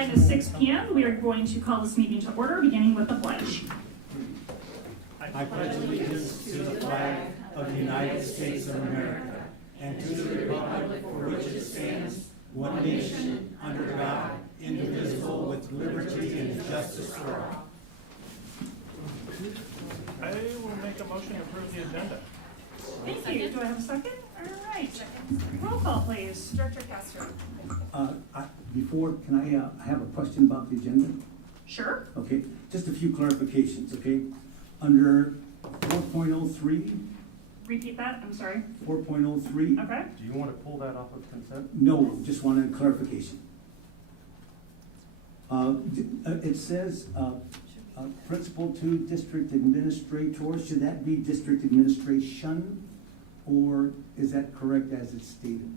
time is 6 p.m. We are going to call this meeting to order, beginning with the pledge. I pledge allegiance to the flag of the United States of America and to the republic for which it stands, one nation, under God, indivisible, with liberty and justice for all. I will make a motion to approve the agenda. Thank you. Do I have a second? All right. Roll call, please. Director Castro. Before, can I have a question about the agenda? Sure. Okay, just a few clarifications, okay? Under 4.03, Repeat that. I'm sorry. 4.03, Okay. Do you want to pull that off of consent? no, just wanted clarification. It says, principal to district administrator, should that be district administration? Or is that correct as it's stated?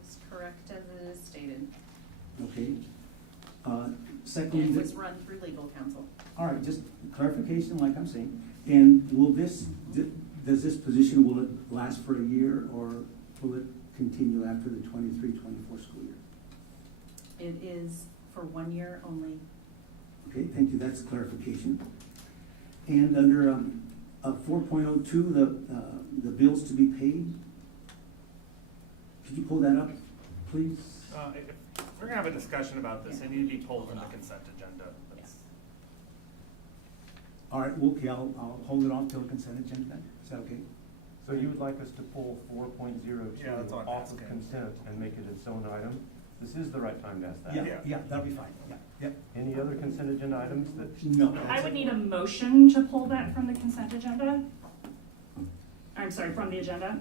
Is correct as it is stated. Okay. And Secondly, it was run through legal counsel. all right, just clarification like I'm saying. And will does this position, will it last for a year or will it continue after the 23-24 school year? It is for 1 year only. Okay, thank you, that's clarification. And under 4.02, the bills to be paid, could you pull that up, please? If we're gonna have a discussion about this, they need to be pulled from the consent agenda. That's- All right, okay, I'll hold it off till consent agenda then, is that okay? So you would like us to pull 4.02 Yeah, that's all I'm off of asking. consent and make it its own item? This is the right time to ask that. Yeah, that'll be fine, yeah. Any other consent agenda items that, No. I would need a motion to pull that from the consent agenda. I'm sorry, from the agenda.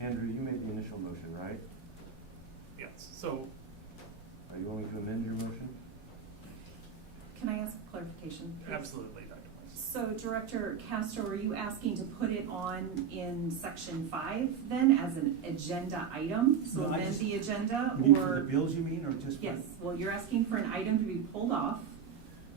Andrew, you made the initial motion, right? Yes, so, Are you going to amend your motion? Can I ask clarification? please? absolutely, Dr. Weiss. So Director Castro, are you asking to put it on in section 5 then as an agenda item? So No, I amend just- the agenda You mean for the or? bills, you mean, or just? for- Yes, well, you're asking for an item to be pulled off.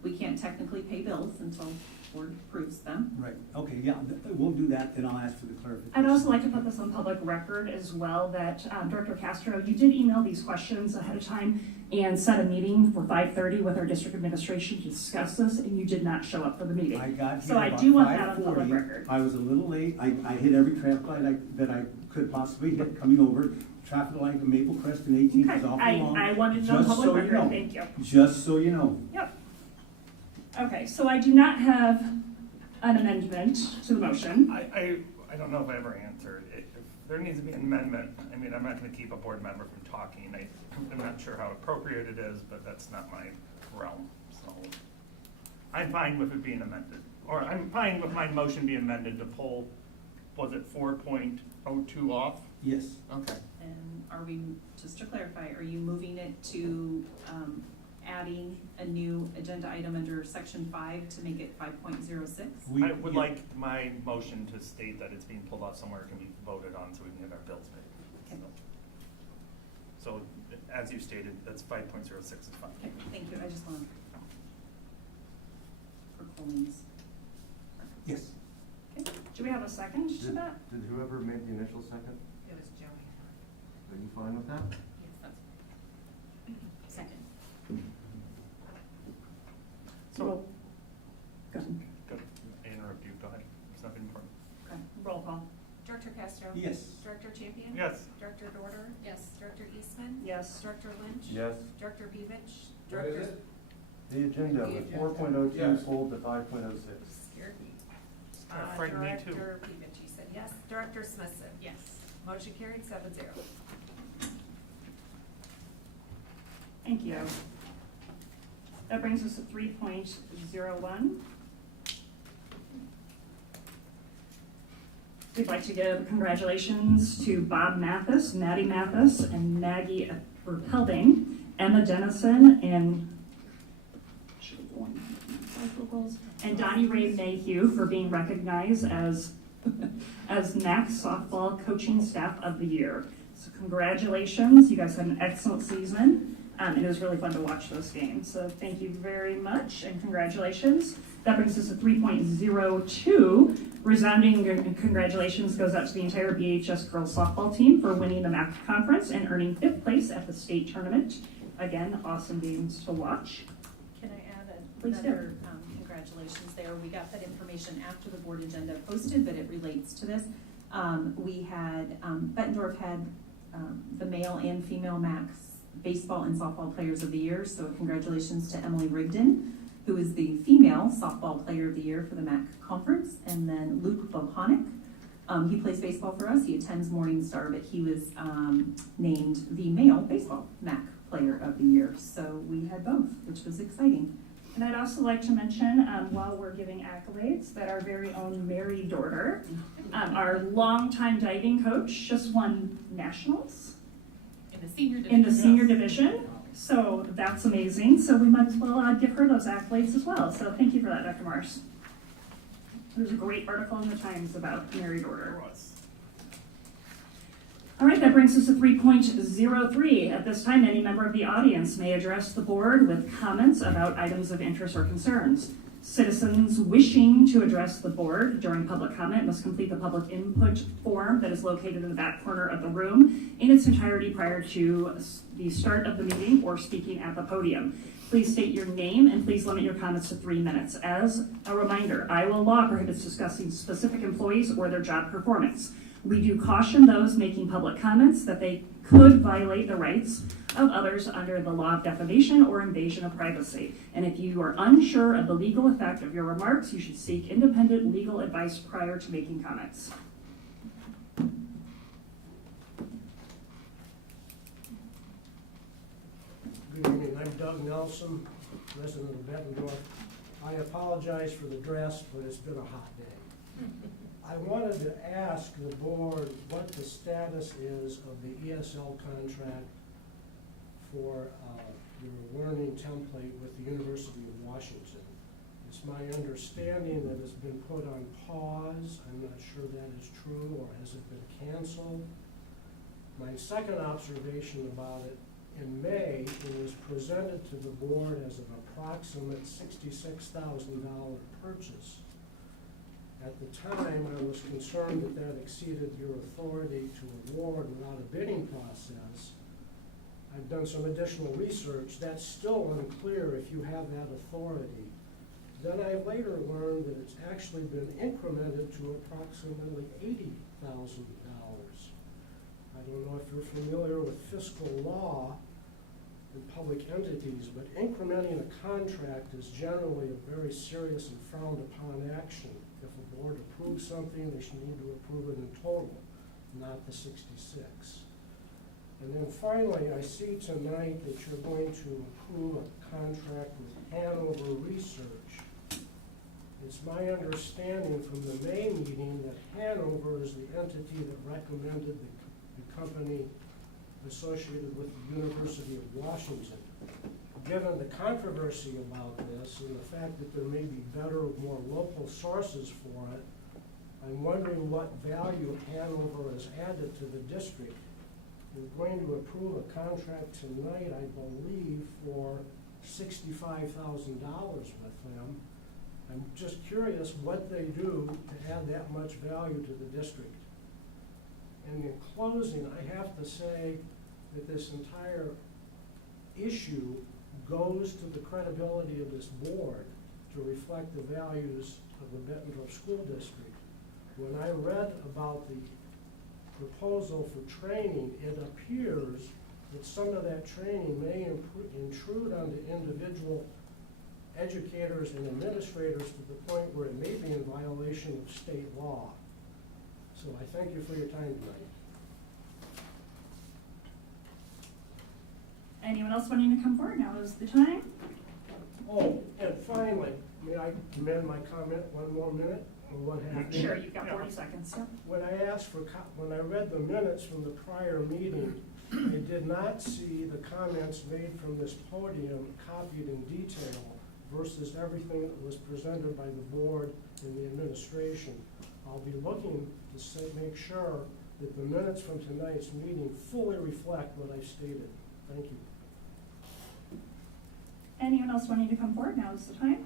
We can't technically pay bills until board approves them. Right, okay, yeah, we'll do that, then I'll ask for the clarification. I'd also like to put this on public record as well, that Director Castro, you did email these questions ahead of time and set a meeting for 5:30 with our district administration to discuss this, and you did not show up for the meeting. I got So here I about do want that on 5:40. public record. I was a little late. I hit every traffic light that I could possibly hit coming over. Traffic light in Maple Crest and 18th Okay, is awful long. I wanted to know Just public so you record, know. thank you. Just so you know. Yep. Okay, so I do not have an amendment to the motion. I don't know if I ever answered. If there needs to be an amendment, I mean, I'm not gonna keep a board member from talking. I'm not sure how appropriate it is, but that's not my realm, so. I'm fine with it being amended, or I'm fine with my motion being amended to pull, was it 4.02 off? Yes. Okay. And are we, just to clarify, are you moving it to adding a new agenda item under section 5 to make it 5.06? I would like my motion to state that it's being pulled off somewhere it can be voted on so we can get our bills paid. Okay. So, as you stated, that's 5.06 is fine. Okay, thank you, I just want for Coleman's. Yes. Okay, do we have a second to Did that? did whoever made the initial second, It was Joey. are you fine with that? Yes, that's. Second. So, Go ahead. go, I interrupt you, go ahead, it's nothing important. Okay, roll call. Director Castro? Yes. Director Champion? Yes, Director Dorter? Yes. Director Eastman? Yes. Director Lynch? Yes. Director Bevich? Director The agenda The with agenda. 4.02 Yes. pulled to 5.06. scared me. kinda frightened me too. Director Bevich, he said yes. Director Smithson? Yes. Motion carried 7-0. Thank you. That brings us to 3.01. We'd like to give congratulations to Bob Mathis, Maddie Mathis, and Maggie Verpelding, Emma Dennison, and Donnie Ray Mayhew for being recognized as MAC Softball Coaching Staff of the Year. So congratulations, you guys had an excellent season. It was really fun to watch those games. So thank you very much and congratulations. That brings us to 3.02. Resounding congratulations goes out to the entire BHS girls softball team for winning the MAC conference and earning 5th place at the state tournament. again, awesome games to watch. Can I add Please do. another congratulations there? We got that information after the board agenda posted, but it relates to this. We had, Bettendorf had the male and female Max baseball and softball players of the year, so congratulations to Emily Rigdon, who is the female softball player of the year for the MAC conference, and then Luke Bohonic. He plays baseball for us. He attends Morningstar, but he was named the male baseball MAC player of the year. So we had both, which was exciting. And I'd also like to mention, while we're giving accolades, that our very own Mary Dorter, our longtime diving coach, just won nationals In the senior division. in the senior division. So that's amazing. So we might as well give her those accolades as well. So thank you for that, Dr. Mars. There's a great article in the Times about Mary Dorter. All right, that brings us to 3.03. At this time, any member of the audience may address the board with comments about items of interest or concerns. Citizens wishing to address the board during public comment must complete the public input form that is located in the back corner of the room in its entirety prior to the start of the meeting or speaking at the podium. Please state your name and please limit your comments to 3 minutes. As a reminder, Iowa law prohibits discussing specific employees or their job performance. We do caution those making public comments that they could violate the rights of others under the law of defamation or invasion of privacy. And if you are unsure of the legal effect of your remarks, you should seek independent legal advice prior to making comments. Good evening, I'm Doug Nelson, resident of Bettendorf. I apologize for the dress, but it's been a hot day. I wanted to ask the board what the status is of the ESL contract for your learning template with the University of Washington. It's my understanding that it's been put on pause. I'm not sure that is true, or has it been canceled? My second observation about it, in May, it was presented to the board as an approximate $66,000 purchase. At the time, I was concerned that that exceeded your authority to award without a bidding process. I've done some additional research. That's still unclear if you have that authority. Then I later learned that it's actually been incremented to approximately $80,000. I don't know if you're familiar with fiscal law in public entities, but incrementing a contract is generally a very serious and frowned upon action. If a board approves something, they should need to approve it in total, not the 66. And then finally, I see tonight that you're going to approve a contract with Hanover Research. It's my understanding from the May meeting that Hanover is the entity that recommended the company associated with the University of Washington. Given the controversy about this and the fact that there may be better, more local sources for it, I'm wondering what value Hanover has added to the district. We're going to approve a contract tonight, I believe, for $65,000 with them. I'm just curious what they do to add that much value to the district. And in closing, I have to say that this entire issue goes to the credibility of this board to reflect the values of the Bettendorf School District. When I read about the proposal for training, it appears that some of that training may intrude on the individual educators and administrators to the point where it may be in violation of state law. So I thank you for your time tonight. Anyone else wanting to come forward? Now is the time. Oh, and finally, may I amend my comment 1 more minute or 1/2 minute? Sure, you've got 40 seconds. Yep. When I asked for, when I read the minutes from the prior meeting, I did not see the comments made from this podium copied in detail versus everything that was presented by the board and the administration. I'll be looking to make sure that the minutes from tonight's meeting fully reflect what I've stated. Thank you. Anyone else wanting to come forward? Now is the time.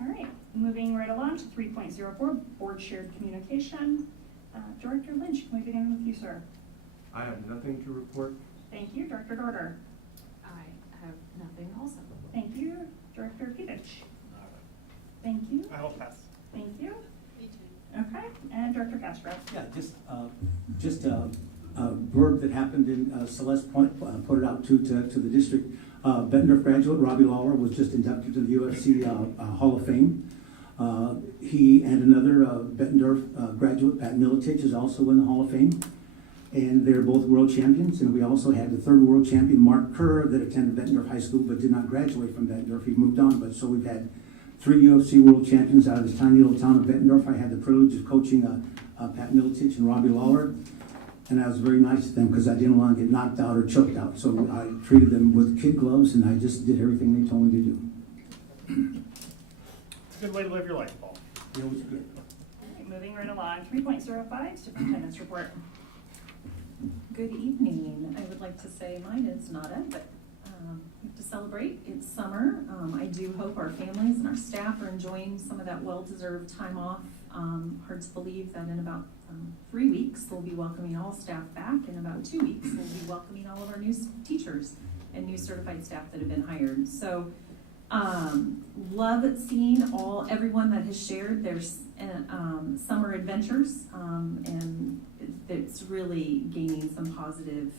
All right, moving right along to 3.04, board shared communication. Director Lynch, can we begin with you, sir? I have nothing to report Thank you. Director Dorder? I have nothing also. Thank you. Director Petich? Thank you. I will pass. Thank you. Me too. Okay, and Director Castro? Yeah, just a blurb that happened in Celeste Point, put it out to the district. Bettendorf graduate Robbie Lawler was just inducted to the UFC Hall of Fame. He and another Bettendorf graduate, Pat Militich, is also in the Hall of Fame. And they're both world champions. And we also had the third world champion, Mark Kerr, that attended Bettendorf High School but did not graduate from Bettendorf. He moved on. But so we've had 3 UFC world champions out of this tiny little town of Bettendorf. I had the privilege of coaching Pat Militich and Robbie Lawler. And I was very nice to them because I didn't want to get knocked out or choked out. So I treated them with kid gloves and I just did everything they told me to do. It's a good way to live your life, Paul. It was good. All right, moving right along, 3.05, Superintendent's Report. Good evening. I would like to say mine is nada, but we have to celebrate. It's summer. I do hope our families and our staff are enjoying some of that well-deserved time off. Hard to believe that in about 3 weeks, we'll be welcoming all staff back. In about 2 weeks, we'll be welcoming all of our new teachers and new certified staff that have been hired. So love seeing everyone that has shared their summer adventures, and it's really gaining some positive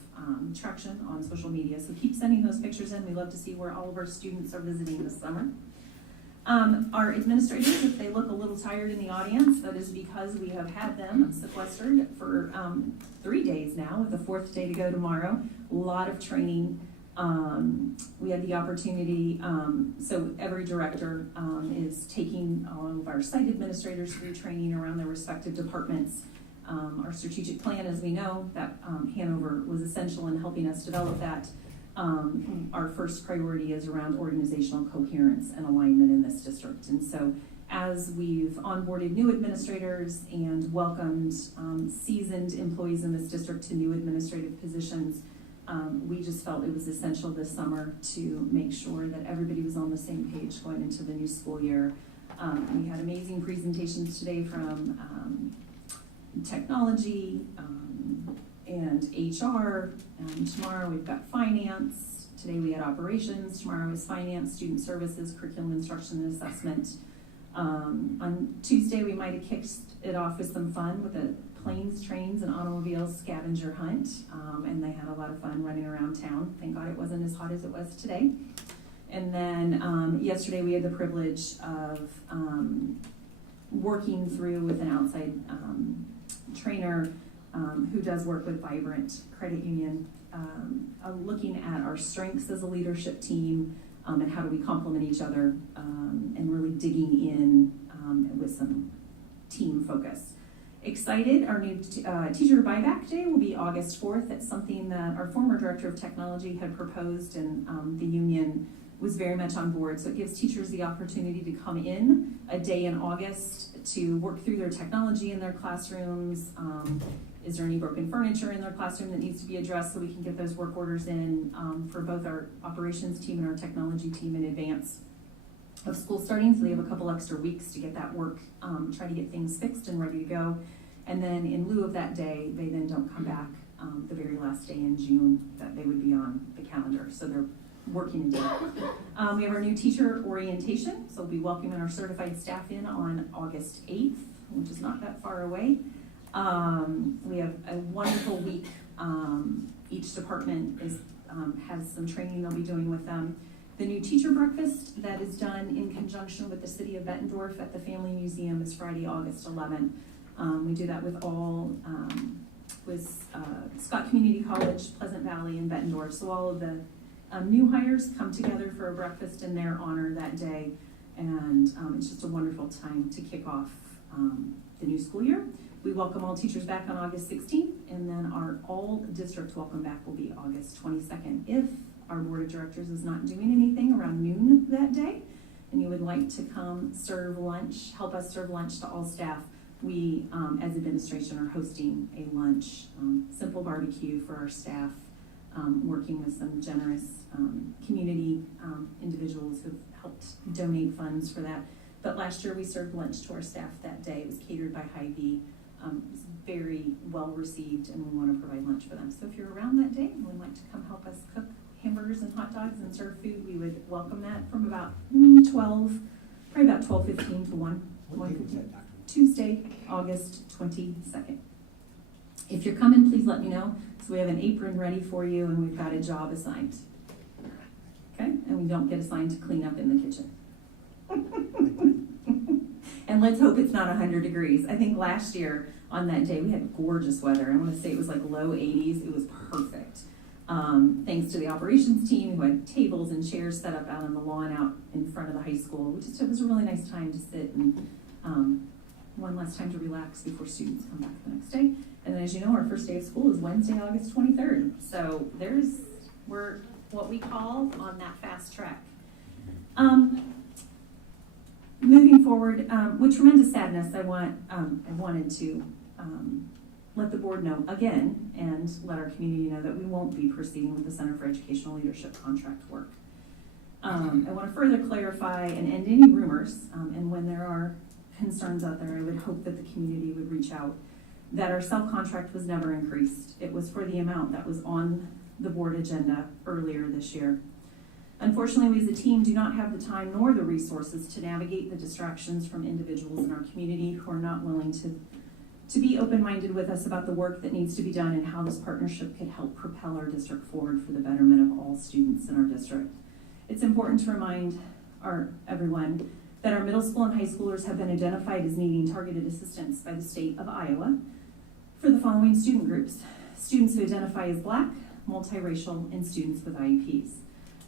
traction on social media. So keep sending those pictures in. We love to see where all of our students are visiting this summer. Our administrators, if they look a little tired in the audience, that is because we have had them sequestered for 3 days now, with the 4th day to go tomorrow. A lot of training. We had the opportunity, so every director is taking all of our site administrators through training around their respective departments. Our strategic plan, as we know, that Hanover was essential in helping us develop that. Our first priority is around organizational coherence and alignment in this district. And so as we've onboarded new administrators and welcomed seasoned employees in this district to new administrative positions, we just felt it was essential this summer to make sure that everybody was on the same page going into the new school year. We had amazing presentations today from technology and HR. Tomorrow we've got finance. Today we had operations. Tomorrow is finance, student services, curriculum instruction and assessment. On Tuesday we might have kicked it off with some fun with a planes, trains, and automobiles scavenger hunt, and they had a lot of fun running around town. Thank God it wasn't as hot as it was today. And then yesterday we had the privilege of working through with an outside trainer who does work with Vibrant Credit Union, looking at our strengths as a leadership team and how do we complement each other, and really digging in with some team focus. Excited, our new teacher buyback day will be August 4th. It's something that our former director of technology had proposed, and the union was very much on board. So it gives teachers the opportunity to come in a day in August to work through their technology in their classrooms. Is there any broken furniture in their classroom that needs to be addressed, so we can get those work orders in for both our operations team and our technology team in advance of school starting, so they have a couple extra weeks to get that work, try to get things fixed and ready to go. And then in lieu of that day, they then don't come back the very last day in June that they would be on the calendar. So they're working a day. We have our new teacher orientation, so we'll be welcoming our certified staff in on August 8th, which is not that far away. We have a wonderful week. Each department has some training they'll be doing with them. The new teacher breakfast that is done in conjunction with the city of Bettendorf at the Family Museum is Friday, August 11th. We do that with Scott Community College, Pleasant Valley, and Bettendorf. So all of the new hires come together for a breakfast in their honor that day. And it's just a wonderful time to kick off the new school year. We welcome all teachers back on August 16th, and then our all district welcome back will be August 22nd. If our board of directors is not doing anything around noon that day, and you would like to come serve lunch, help us serve lunch to all staff, we, as administration, are hosting a lunch, simple barbecue for our staff, working with some generous community individuals who've helped donate funds for that. But last year we served lunch to our staff that day. It was catered by Hy-Vee. It was very well received, and we want to provide lunch for them. So if you're around that day and would like to come help us cook hamburgers and hot dogs and serve food, we would welcome that from about 12, probably about 12:15 to 1. What date was that, Dr.? Tuesday, August 22nd. If you're coming, please let me know. So we have an apron ready for you, and we've got a job assigned. Okay? And we don't get assigned to clean up in the kitchen. And let's hope it's not 100 degrees. I think last year on that day we had gorgeous weather. I want to say it was like low 80s. It was perfect. Thanks to the operations team who had tables and chairs set up out on the lawn out in front of the high school. It was a really nice time to sit and one last time to relax before students come back the next day. And then, as you know, our first day of school is Wednesday, August 23rd. So we're what we call on that fast track. Moving forward, with tremendous sadness, I wanted to let the board know again and let our community know that we won't be proceeding with the Center for Educational Leadership contract work. I want to further clarify and end any rumors, and when there are concerns out there, I would hope that the community would reach out, that our self-contract was never increased. It was for the amount that was on the board agenda earlier this year. Unfortunately, we as a team do not have the time nor the resources to navigate the distractions from individuals in our community who are not willing to be open-minded with us about the work that needs to be done and how this partnership could help propel our district forward for the betterment of all students in our district. It's important to remind everyone that our middle school and high schoolers have been identified as needing targeted assistance by the state of Iowa for the following student groups: students who identify as Black, multiracial, and students with IEPs.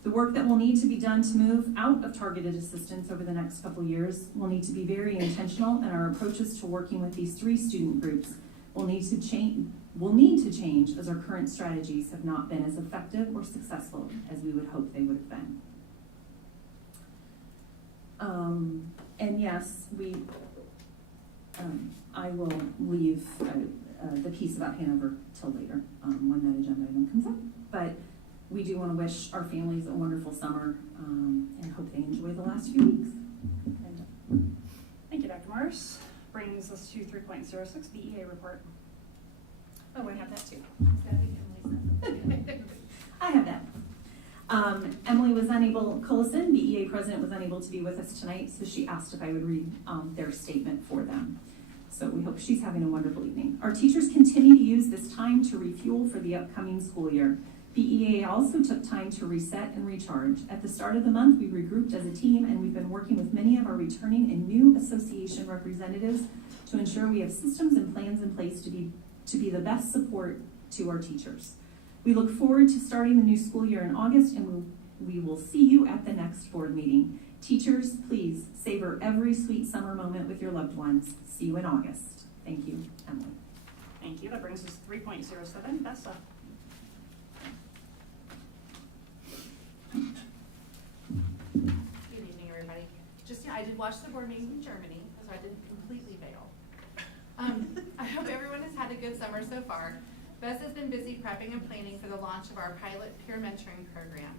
The work that will need to be done to move out of targeted assistance over the next couple years will need to be very intentional, and our approaches to working with these 3 student groups will need to change as our current strategies have not been as effective or successful as we would hope they would have been. And yes, I will leave the piece about Hanover till later when that agenda item comes up. But we do want to wish our families a wonderful summer and hope they enjoy the last few weeks. Thank you, Dr. Morris. Brings us to 3.06, BEA report. Oh, I have that too. Emily I have that. Emily was unable, Collison, BEA president, was unable to be with us tonight, so she asked if I would read their statement for them. So we hope she's having a wonderful evening. Our teachers continue to use this time to refuel for the upcoming school year. BEA also took time to reset and recharge. At the start of the month, we regrouped as a team, and we've been working with many of our returning and new association representatives to ensure we have systems and plans in place to be the best support to our teachers. We look forward to starting the new school year in August, and we will see you at the next board meeting. Teachers, please savor every sweet summer moment with your loved ones. See you in August. Thank you, Emily. Thank you. That brings us to 3.07, Bessa. Good evening, everybody. I did watch the board meeting in Germany, so I didn't completely fail. I hope everyone has had a good summer so far. Bess has been busy prepping and planning for the launch of our pilot peer mentoring program.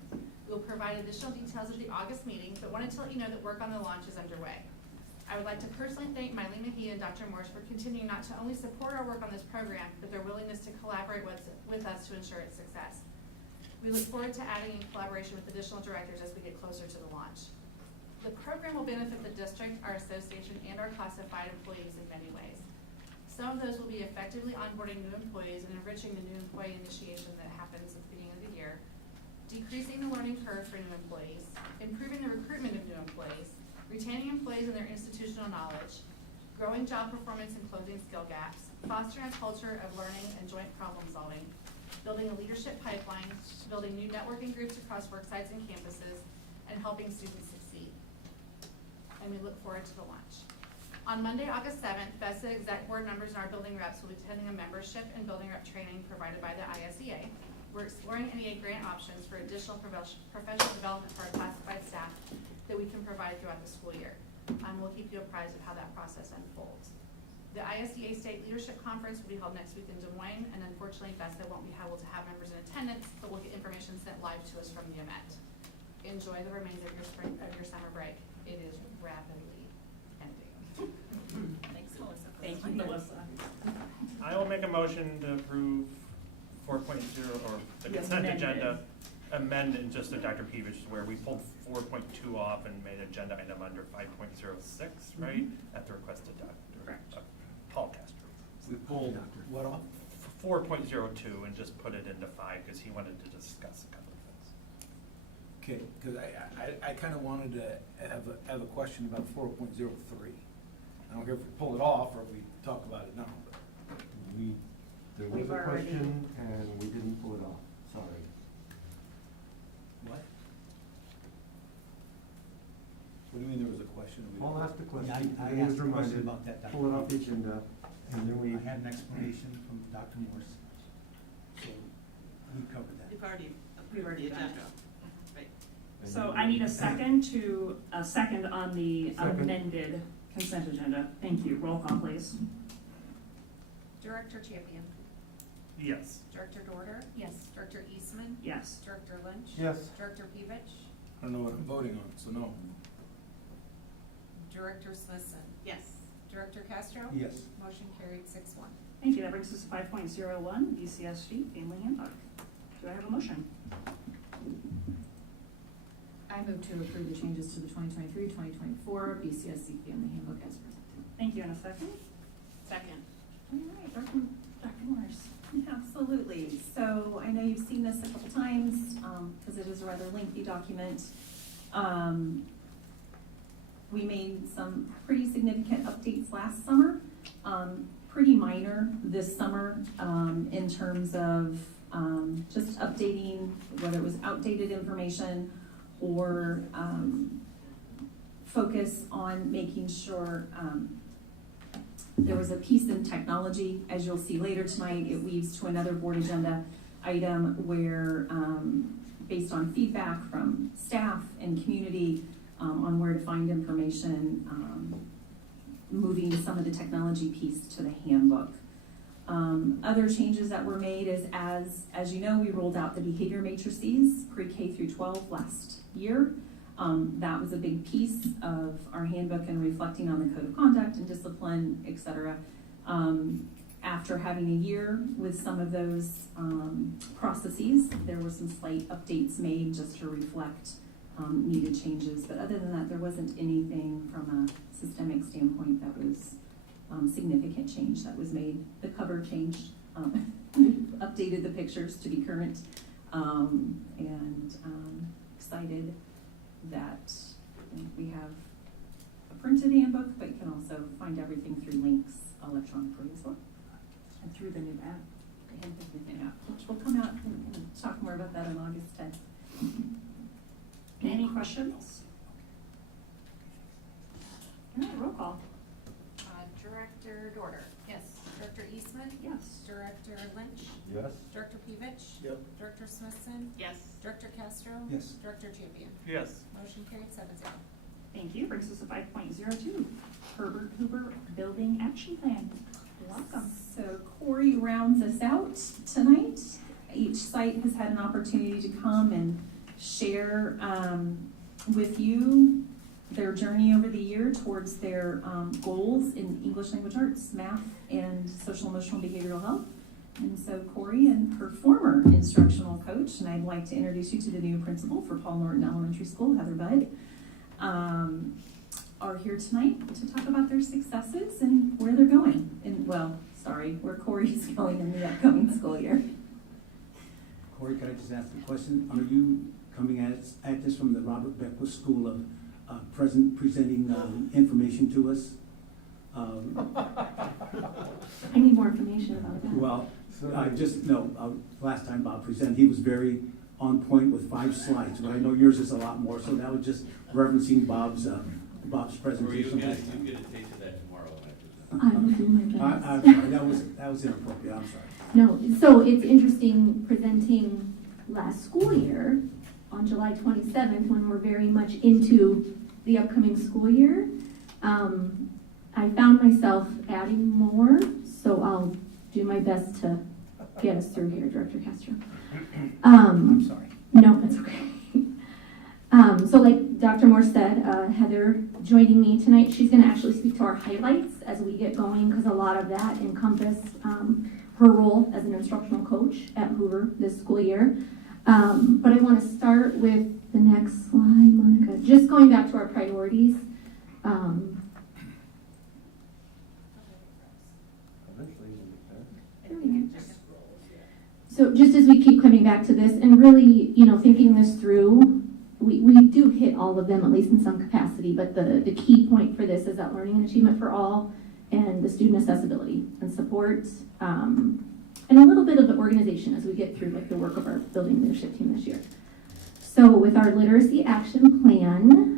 We will provide additional details at the August meeting, but wanted to let you know that work on the launch is underway. I would like to personally thank Miley Mejia and Dr. Morse for continuing not to only support our work on this program, but their willingness to collaborate with us to ensure its success. We look forward to adding in collaboration with additional directors as we get closer to the launch. The program will benefit the district, our association, and our classified employees in many ways. Some of those will be effectively onboarding new employees and enriching the new employee initiation that happens at the beginning of the year, decreasing the learning curve for new employees, improving the recruitment of new employees, retaining employees and their institutional knowledge, growing job performance and closing skill gaps, fostering a culture of learning and joint problem solving, building a leadership pipeline, building new networking groups across work sites and campuses, and helping students succeed. And we look forward to the launch. On Monday, August 7th, BESA exec board members and our building reps will be attending a membership and building rep training provided by the ISEA. We're exploring NEA grant options for additional professional development for our classified staff that we can provide throughout the school year. We'll keep you apprised of how that process unfolds. The ISEA State Leadership Conference will be held next week in Des Moines, and unfortunately, BESA won't be able to have members in attendance, but we'll get information sent live to us from the event. Enjoy the remainder of your summer break. It is rapidly ending. Thanks, Melissa. Thank you, Melissa. I will make a motion to approve 4.0, or the The consent amended. agenda, amended just to Dr. Peevish, where we pulled 4.2 off and made agenda item under 5.06, right? At the request of Correct. Paul Castro. We pulled what off? 4.02 and just put it into 5 because he wanted to discuss a couple of things. Okay, because I kind of wanted to have a question about 4.03. I don't care if we pull it off or if we talk about it now. There was We've a already- question and we didn't pull it off, sorry. What? What do you mean there was a question? Paul asked a question. Yeah, I and he was asked a question reminded, about that, Dr. pull it off the agenda, and then we. I had an explanation from Dr. Morse, so we covered that. You've already approved the agenda. Right. So I need a second on the Second. amended consent agenda. Thank you. Roll call, please. Director Champion, Yes. Director Dorter, Yes. Director Eastman, Yes. Director Lynch. Yes. Director Peevich, I don't know what I'm voting on, so no. Director Smithson, Yes. Director Castro. Yes. Motion carried 6-1. Thank you. That brings us to 5.01, BCSG Family Handbook. Do I have a motion? I move to approve the changes to the 2023-2024 BCSC Family Handbook as presented. Thank you. And a second? Second. All right, Dr. Morris. Absolutely. So I know you've seen this a couple times, because it is a rather lengthy document. We made some pretty significant updates last summer, pretty minor this summer, in terms of just updating whether it was outdated information or focus on making sure there was a piece in technology. As you'll see later tonight, it weaves to another board agenda item where, based on feedback from staff and community on where to find information, moving some of the technology piece to the handbook. Other changes that were made is, as you know, we rolled out the behavior matrices pre-K through 12 last year. That was a big piece of our handbook and reflecting on the code of conduct and discipline, et cetera. After having a year with some of those processes, there were some slight updates made just to reflect needed changes. But other than that, there wasn't anything from a systemic standpoint that was significant change that was made. The cover changed, updated the pictures to be current, and excited that we have a printed handbook, but you can also find everything through links electronically as well, and through the new app, the handbook app, which will come out and talk more about that on August 10th. Any questions? All right, roll call. Director Dorter. Yes. Director Eastman. Yes. Director Lynch. Yes. Director Peevich. Yep. Director Smithson. Yes. Director Castro. Yes. Director Champion. Yes. Motion carried 7-0. Thank you. Brings us to 5.02, Herbert Hoover Building Action Plan. Welcome. So Corey rounds us out tonight. Each site has had an opportunity to come and share with you their journey over the year towards their goals in English language arts, math, and social emotional behavioral health. And so Corey and her former instructional coach, and I'd like to introduce you to the new principal for Paul Norton Elementary School, Heather Budd, are here tonight to talk about their successes and where they're going. And where Corey's going in the upcoming school year. Corey, could I just ask a question? Are you coming at this from the Robert Beckwith School of presenting information to us? I need more information about that. Well, I just know, last time Bob presented, he was very on point with 5 slides, but I know yours is a lot more, so that was just referencing Bob's presentation. You get a taste of that tomorrow when I will do my best. I'm sorry, that was inappropriate, I'm sorry. No, so it's interesting presenting last school year on July 27th when we're very much into the upcoming school year. I found myself adding more, so I'll do my best to get us through here, Director Castro. I'm sorry. No, that's okay. So like Dr. Moore said, Heather joining me tonight, she's gonna actually speak to our highlights as we get going, because a lot of that encompass her role as an instructional coach at Hoover this school year. But I wanna start with the next slide, Monica. Just going back to our priorities. Eventually, we'll get there. I think it just scrolls, yeah. So just as we keep coming back to this and really, thinking this through, we do hit all of them, at least in some capacity, but the key point for this is that learning and achievement for all and the student accessibility and support, and a little bit of the organization as we get through like the work of our building leadership team this year. So with our literacy action plan,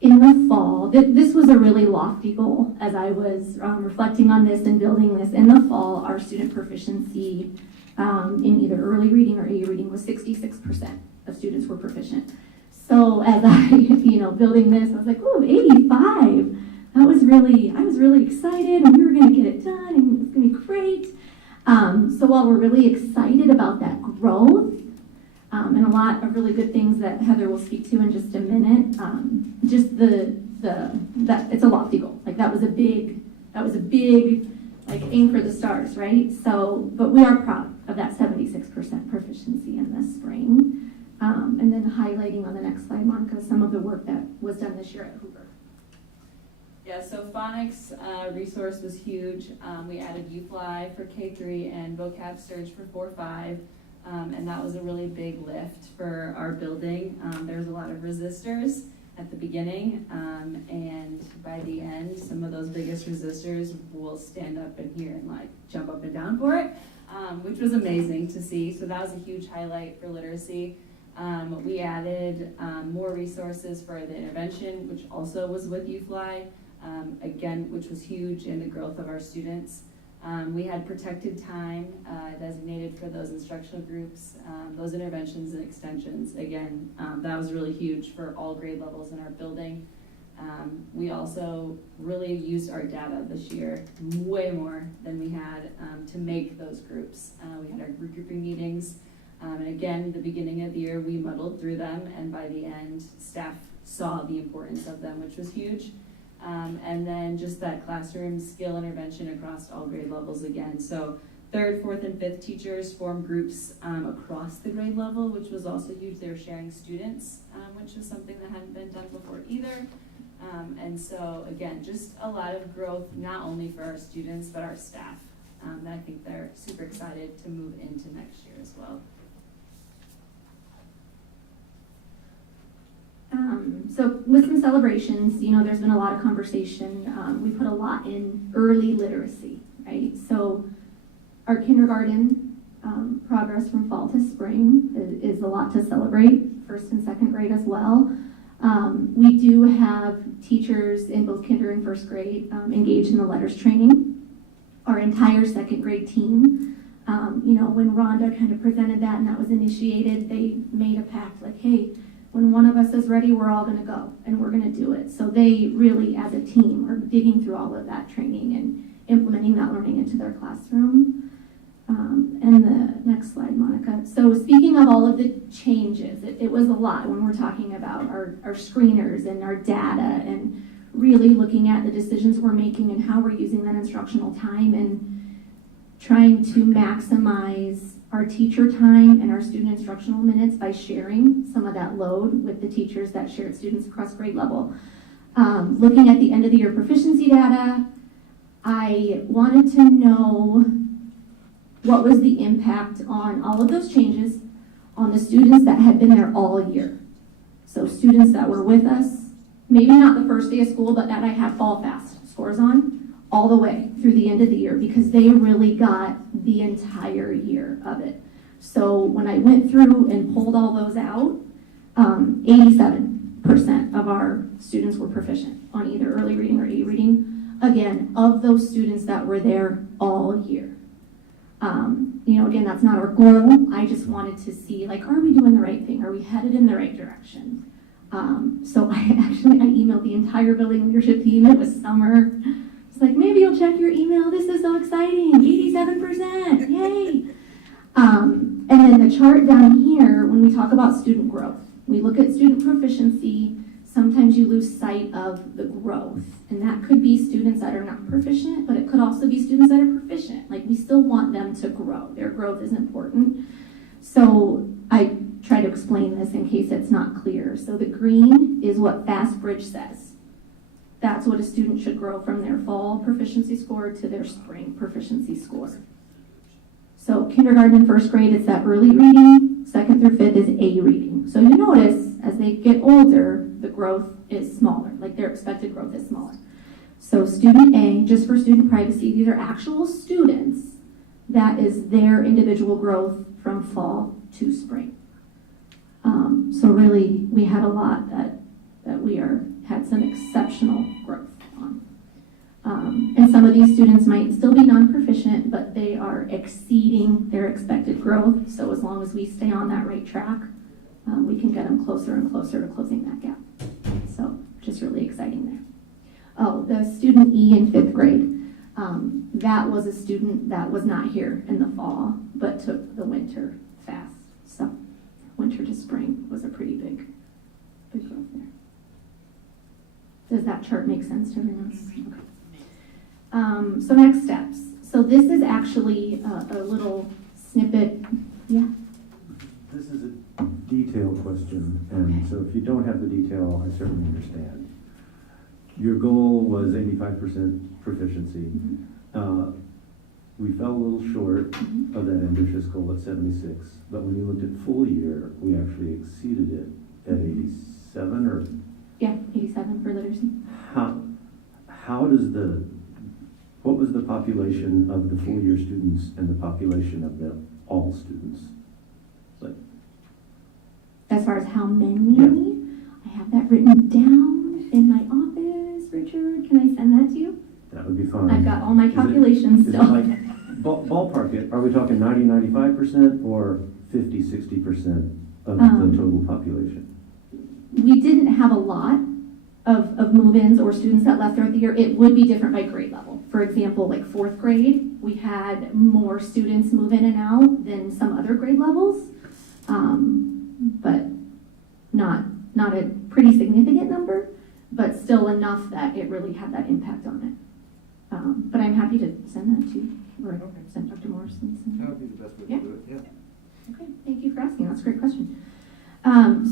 in the fall, this was a really lofty goal as I was reflecting on this and building this. In the fall, our student proficiency in either early reading or A reading was 66% of students were proficient. So as I, building this, I was like, oh, 85. I was really excited and we were gonna get it done and it was gonna be great. So while we're really excited about that growth, and a lot of really good things that Heather will speak to in just a minute, just that it's a lofty goal. Like that was a big like aim for the stars, right? So, but we are proud of that 76% proficiency in this spring. And then highlighting on the next slide, Monica, some of the work that was done this year at Hoover. Yeah, so phonics resource was huge. We added UFly for K3 and vocab surge for 4-5. And that was a really big lift for our building. There was a lot of resistors at the beginning, and by the end, some of those biggest resistors will stand up in here and like jump up and down for it, which was amazing to see. So that was a huge highlight for literacy. We added more resources for the intervention, which also was with UFly, again, which was huge in the growth of our students. We had protected time designated for those instructional groups, those interventions and extensions. Again, that was really huge for all grade levels in our building. We also really used our data this year, way more than we had to make those groups. We had our regrouping meetings, and again, the beginning of the year, we muddled through them, and by the end, staff saw the importance of them, which was huge. And then just that classroom skill intervention across all grade levels again. So 3rd, 4th, and 5th teachers formed groups across the grade level, which was also huge. They were sharing students, which is something that hadn't been done before either. And so again, just a lot of growth, not only for our students, but our staff. That I think they're super excited to move into next year as well. So with some celebrations, there's been a lot of conversation. We put a lot in early literacy, right? So our kindergarten progress from fall to spring is a lot to celebrate, 1st and 2nd grade as well. We do have teachers in both kinder and 1st grade engaged in the letters training. Our entire 2nd grade team, when Rhonda kind of presented that and that was initiated, they made a pact like, hey, when one of us is ready, we're all gonna go and we're gonna do it. So they really, as a team, are digging through all of that training and implementing that learning into their classroom. And the next slide, Monica. So speaking of all of the changes, it was a lot when we're talking about our screeners and our data and really looking at the decisions we're making and how we're using that instructional time and trying to maximize our teacher time and our student instructional minutes by sharing some of that load with the teachers that shared students across grade level. Looking at the end of the year proficiency data, I wanted to know what was the impact on all of those changes on the students that had been there all year. So students that were with us, maybe not the first day of school, but that I had fall fast scores on all the way through the end of the year because they really got the entire year of it. So when I went through and pulled all those out, 87% of our students were proficient on either early reading or A reading. Again, of those students that were there all year. Again, that's not our goal. I just wanted to see, like, are we doing the right thing? Are we headed in the right direction? So I emailed the entire building leadership team. It was summer. It's like, maybe you'll check your email. This is so exciting. 87%. Yay. And then the chart down here, when we talk about student growth, we look at student proficiency, sometimes you lose sight of the growth. And that could be students that are not proficient, but it could also be students that are proficient. Like, we still want them to grow. Their growth is important. So I try to explain this in case it's not clear. So the green is what FastBridge says. That's what a student should grow from their fall proficiency score to their spring proficiency score. So kindergarten and first grade, it's that early reading. Second through fifth is A reading. So you notice as they get older, the growth is smaller, like their expected growth is smaller. So student A, just for student privacy, these are actual students. That is their individual growth from fall to spring. So really, we had a lot that had some exceptional growth on. And some of these students might still be non-proficient, but they are exceeding their expected growth. So as long as we stay on that right track, we can get them closer and closer to closing that gap. So just really exciting there. Oh, the student E in fifth grade. That was a student that was not here in the fall, but took the winter fast. So winter to spring was a pretty big growth there. Does that chart make sense to everyone else? Okay. So next steps. So this is actually a little snippet. Yeah. This is a detail question, and so if you don't have the detail, I certainly understand. Your goal was 85% proficiency. We fell a little short of that ambitious goal at 76, but when you looked at full year, we actually exceeded it at 87 or? Yeah, 87 for literacy. How does what was the population of the full year students and the population of the all students? Like, as far as how many? Yeah. I have that written down in my office. Richard, can I send that to you? that would be fine. I've got all my calculations Is it still. like, ballpark it, are we talking 90-95% or 50-60% of the total population? We didn't have a lot of move-ins or students that left throughout the year. It would be different by grade level. For example, like fourth grade, we had more students move in and out than some other grade levels, but not a pretty significant number, but still enough that it really had that impact on it. But I'm happy to send that to you, or send Dr. Morrison. That would be the best way to do it, yeah. Okay, thank you for asking. That's a great question.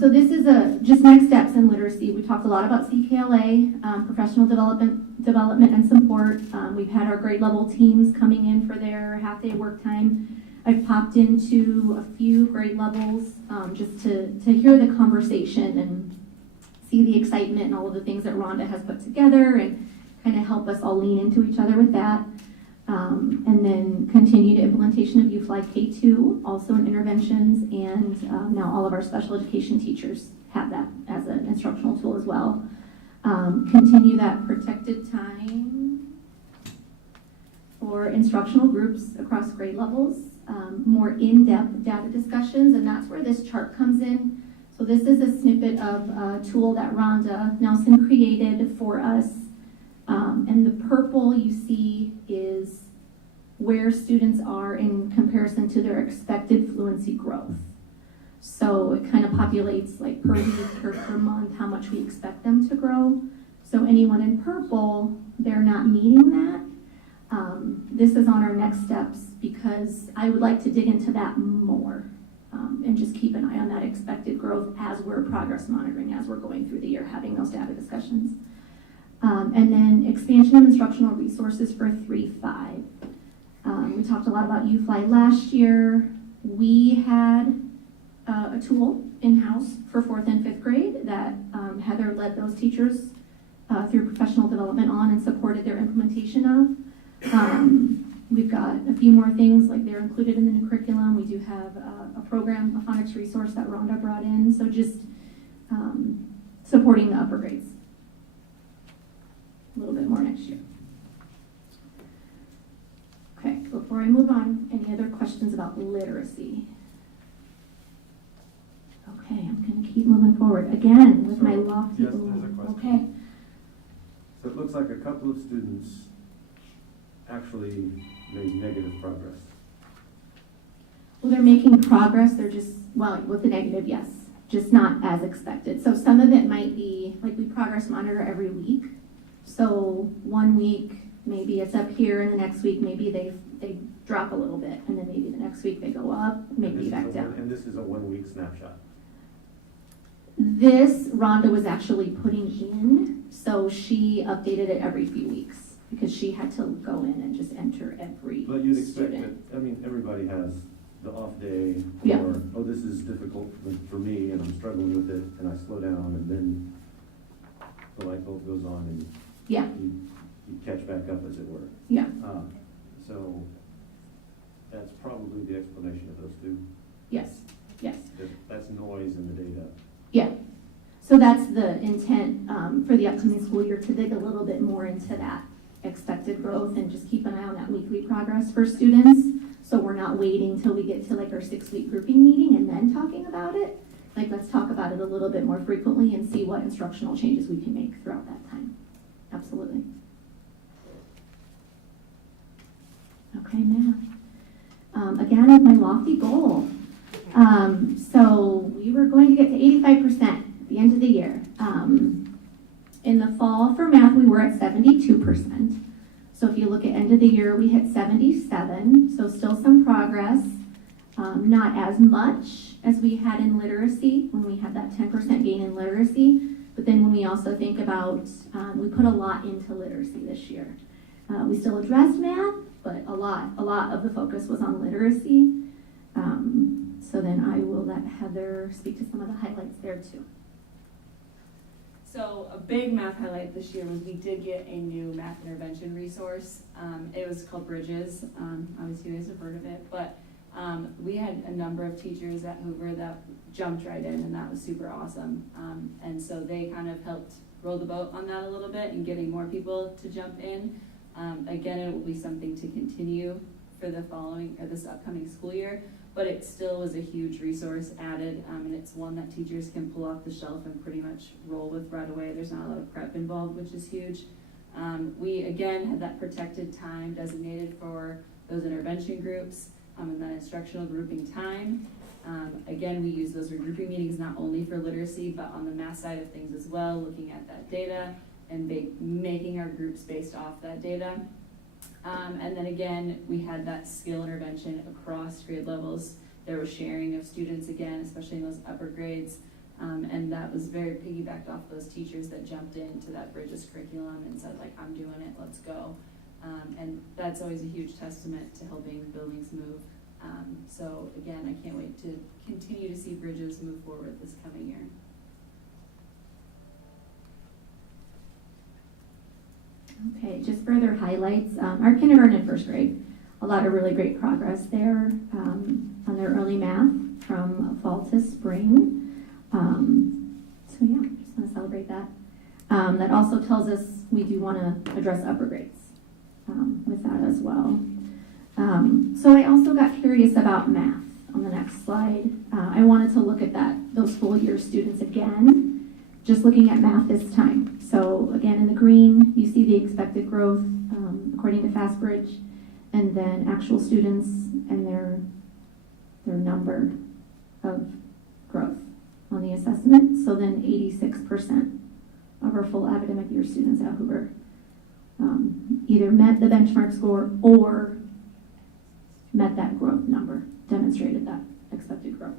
So this is just next steps in literacy. We talked a lot about CKLA, professional development and support. We've had our grade level teams coming in for their half-day work time. I've popped into a few grade levels just to hear the conversation and see the excitement and all of the things that Rhonda has put together and kind of help us all lean into each other with that. And then continued implementation of UFly K2, also in interventions, and now all of our special education teachers have that as an instructional tool as well. Continue that protected time for instructional groups across grade levels, more in-depth data discussions, and that's where this chart comes in. So this is a snippet of a tool that Rhonda Nelson created for us. And the purple you see is where students are in comparison to their expected fluency growth. So it kind of populates like per week or per month how much we expect them to grow. So anyone in purple, they're not meeting that. This is on our next steps because I would like to dig into that more and just keep an eye on that expected growth as we're progress monitoring, as we're going through the year, having those data discussions. And then expansion of instructional resources for 3-5. We talked a lot about UFly last year. We had a tool in-house for 4th and 5th grade that Heather led those teachers through professional development on and supported their implementation of. We've got a few more things, like they're included in the new curriculum. We do have a program, a phonics resource that Rhonda brought in, so just supporting the upper grades. A little bit more next year. Okay, before I move on, any other questions about literacy? Okay, I'm going to keep moving forward. Again, with my lofty yes, there's a goal. question. Okay. So it looks like a couple of students actually made negative progress. Well, they're making progress, they're just, well, with the negative, yes, just not as expected. So some of it might be, like, we progress monitor every week. So 1 week, maybe it's up here, and the next week, maybe they drop a little bit, and then maybe the next week they go up, maybe back down. And this is a 1 week snapshot. This Rhonda was actually putting in, so she updated it every few weeks, because she had to go in and just enter every But you'd expect student. that, I mean, everybody has the off day, Yeah. or, oh, this is difficult for me, and I'm struggling with it, and I slow down, and then the light bulb goes on, and Yeah, you catch back up, as it were. yeah, So that's probably the explanation of those two. yes, yes. That's noise in the data. Yeah, so that's the intent for the upcoming school year, to dig a little bit more into that expected growth and just keep an eye on that weekly progress for students. So we're not waiting till we get to like our 6-week grouping meeting and then talking about it. Like, let's talk about it a little bit more frequently and see what instructional changes we can make throughout that time. Absolutely. Okay, math. Again, with my lofty goal. So we were going to get to 85% at the end of the year. In the fall for math, we were at 72%. So if you look at end of the year, we hit 77, so still some progress. Not as much as we had in literacy, when we had that 10% gain in literacy. But then when we also think about, we put a lot into literacy this year. We still addressed math, but a lot of the focus was on literacy. So then I will let Heather speak to some of the highlights there too. So a big math highlight this year was we did get a new math intervention resource. It was called Bridges. Obviously you guys have heard of it, but we had a number of teachers at Hoover that jumped right in, and that was super awesome. And so they kind of helped roll the boat on that a little bit and getting more people to jump in. Again, it will be something to continue for the following or this upcoming school year, but it still was a huge resource added, and it's one that teachers can pull off the shelf and pretty much roll with right away. There's not a lot of prep involved, which is huge. We again had that protected time designated for those intervention groups, and that instructional grouping time. Again, we use those regrouping meetings not only for literacy, but on the math side of things as well, looking at that data and making our groups based off that data. And then again, we had that skill intervention across grade levels. There was sharing of students again, especially in those upper grades. And that was very piggybacked off those teachers that jumped into that Bridges curriculum and said, like, I'm doing it, let's go. And that's always a huge testament to helping buildings move. So again, I can't wait to continue to see Bridges move forward this coming year. Okay, just further highlights. Our kindergarten and first grade, a lot of really great progress there on their early math from fall to spring. So yeah, just want to celebrate that. That also tells us we do want to address upper grades with that as well. So I also got curious about math on the next slide. I wanted to look at those full year students again, just looking at math this time. So again, in the green, you see the expected growth according to FastBridge, and then actual students and their number of growth on the assessment. So then 86% of our full academic year students at Hoover either met the benchmark score or met that growth number, demonstrated that expected growth.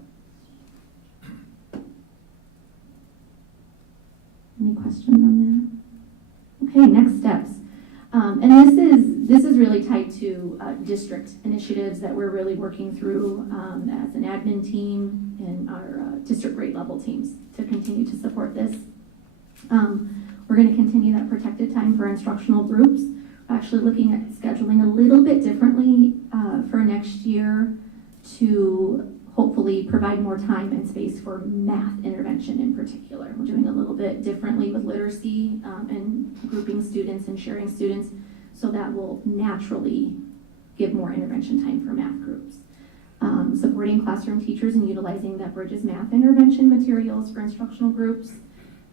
Any questions on that? Okay, next steps. And this is really tied to district initiatives that we're really working through as an admin team and our district grade level teams to continue to support this. We're going to continue that protected time for instructional groups. We're actually looking at scheduling a little bit differently for next year to hopefully provide more time and space for math intervention in particular. We're doing a little bit differently with literacy and grouping students and sharing students, so that will naturally give more intervention time for math groups. Supporting classroom teachers and utilizing that Bridges math intervention materials for instructional groups.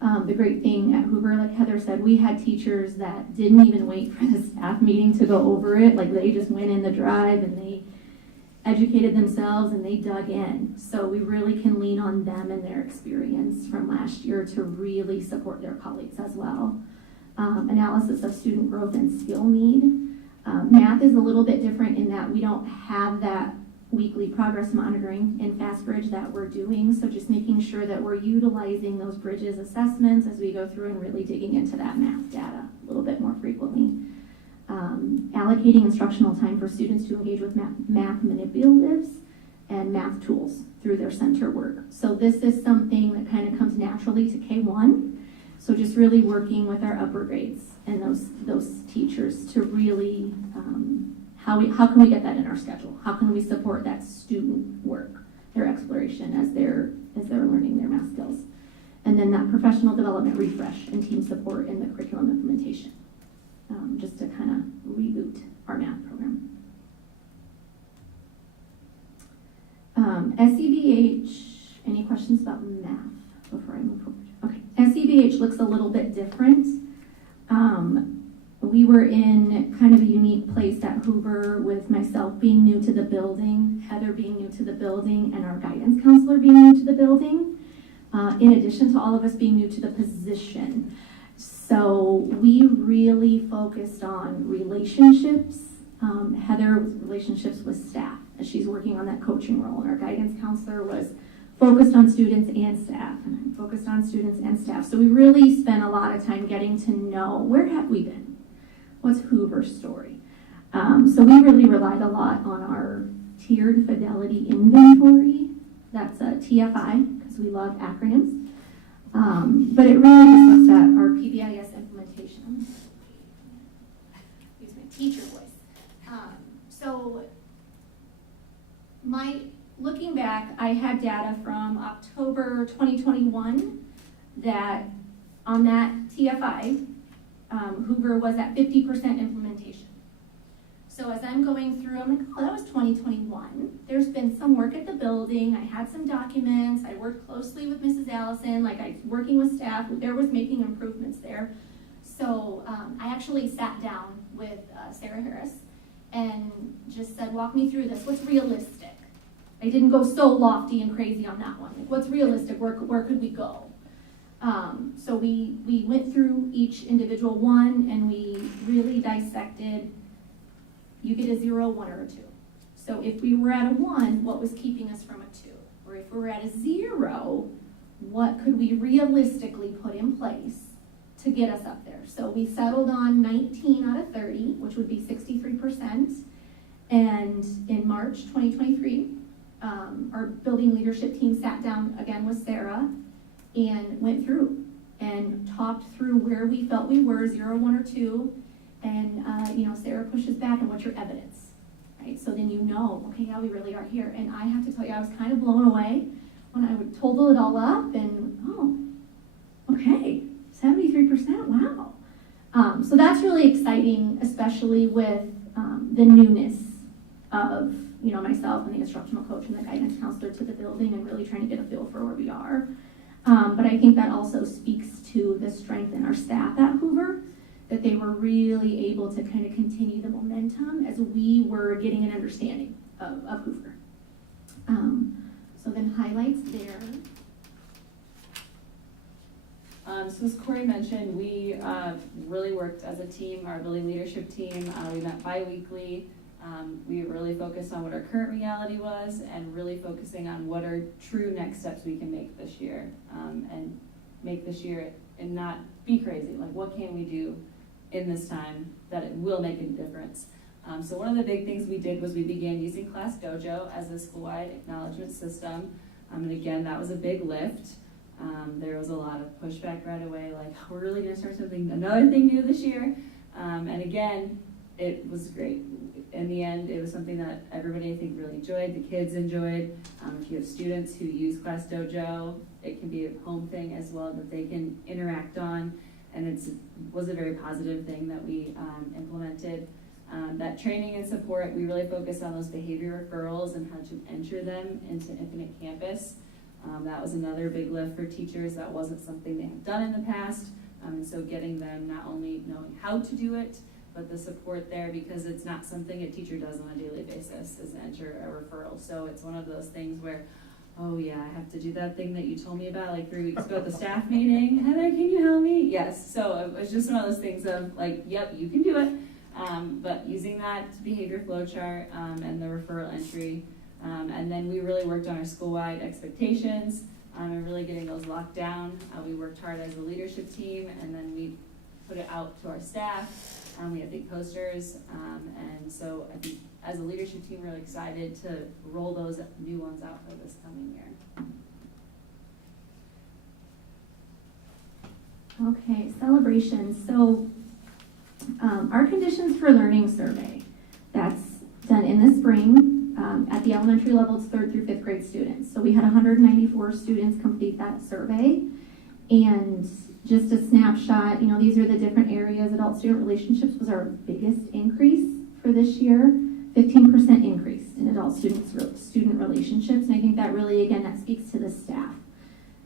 The great thing at Hoover, like Heather said, we had teachers that didn't even wait for the staff meeting to go over it. Like, they just went in the drive and educated themselves and they dug in. So we really can lean on them and their experience from last year to really support their colleagues as well. Analysis of student growth and skill need. Math is a little bit different in that we don't have that weekly progress monitoring in FastBridge that we're doing. So just making sure that we're utilizing those Bridges assessments as we go through and really digging into that math data a little bit more frequently. Allocating instructional time for students to engage with math manipulatives and math tools through their center work. So this is something that kind of comes naturally to K1. So just really working with our upper grades and those teachers to really, how can we get that in our schedule? How can we support that student work, their exploration as they're learning their math skills? And then that professional development refresh and team support in the curriculum implementation, just to kind of reboot our math program. SEBH, any questions about math before I move forward? Okay, SEBH looks a little bit different. We were in kind of a unique place at Hoover with myself being new to the building, Heather being new to the building, and our guidance counselor being new to the building, in addition to all of us being new to the position. So we really focused on relationships. Heather's relationships with staff as she's working on that coaching role, and our guidance counselor was focused on students and staff, and I'm focused on students and staff. So we really spent a lot of time getting to know, where have we been? What's Hoover's story? So we really relied a lot on our tiered fidelity inventory. That's a TFI, because we love acronyms. But it really just looks at our PBIS implementation. Use my teacher voice. So looking back, I had data from October 2021 that on that TFI, Hoover was at 50% implementation. So as I'm going through, I'm like, oh, that was 2021. There's been some work at the building. I had some documents. I worked closely with Mrs. Allison, working with staff. There was making improvements there. So I actually sat down with Sarah Harris and just said, walk me through this. What's realistic? I didn't go so lofty and crazy on that one. Like, what's realistic? Where could we go? So we went through each individual one and we really dissected, you get a 0, 1, or a 2. So if we were at a 1, what was keeping us from a 2? Or if we were at a 0, what could we realistically put in place to get us up there? So we settled on 19 out of 30, which would be 63%. And in March 2023, our building leadership team sat down again with Sarah and went through and talked through where we felt we were, 0, 1, or 2. And, Sarah pushes back, and what's your evidence, right? So then okay, yeah, we really are here. And I have to tell you, I was kind of blown away when I would total it all up and, okay, 73%, wow. So that's really exciting, especially with the newness of, myself and the instructional coach and the guidance counselor to the building and really trying to get a feel for where we are. But I think that also speaks to the strength in our staff at Hoover, that they were really able to kind of continue the momentum as we were getting an understanding of Hoover. So then highlights there. So as Corey mentioned, we really worked as a team, our building leadership team. We met bi-weekly. We really focused on what our current reality was and really focusing on what are true next steps we can make this year, and make this year and not be crazy. Like, what can we do in this time that it will make a difference? So one of the big things we did was we began using Class Dojo as a school-wide acknowledgement system. And again, that was a big lift. There was a lot of pushback right away, like, we're really gonna start another thing new this year. And again, it was great. In the end, it was something that everybody, I think, really enjoyed. The kids enjoyed. If you have students who use Class Dojo, it can be a home thing as well that they can interact on. And it was a very positive thing that we implemented. That training and support, we really focused on those behavior referrals and how to enter them into Infinite Campus. That was another big lift for teachers. That wasn't something they had done in the past. And so getting them not only knowing how to do it, but but the support there, because it's not something a teacher does on a daily basis, is enter a referral. So it's one of those things where, oh yeah, I have to do that thing that you told me about like 3 weeks ago at the staff meeting. Heather, can you help me? Yes. So it was just one of those things of like, yep, you can do it. But using that behavior flow chart and the referral entry. And then we really worked on our school-wide expectations and really getting those locked down. We worked hard as a leadership team, and then we put it out to our staff. We have big posters, and so I think as a leadership team, we're really excited to roll those new ones out for this coming year. Okay, celebrations. So our conditions for learning survey, that's done in the spring. At the elementary level, it's 3rd through 5th grade students. So we had 194 students complete that survey. And just a snapshot, these are the different areas. Adult-student relationships was our biggest increase for this year, 15% increase in adult-student relationships. And I think that really, again, that speaks to the staff.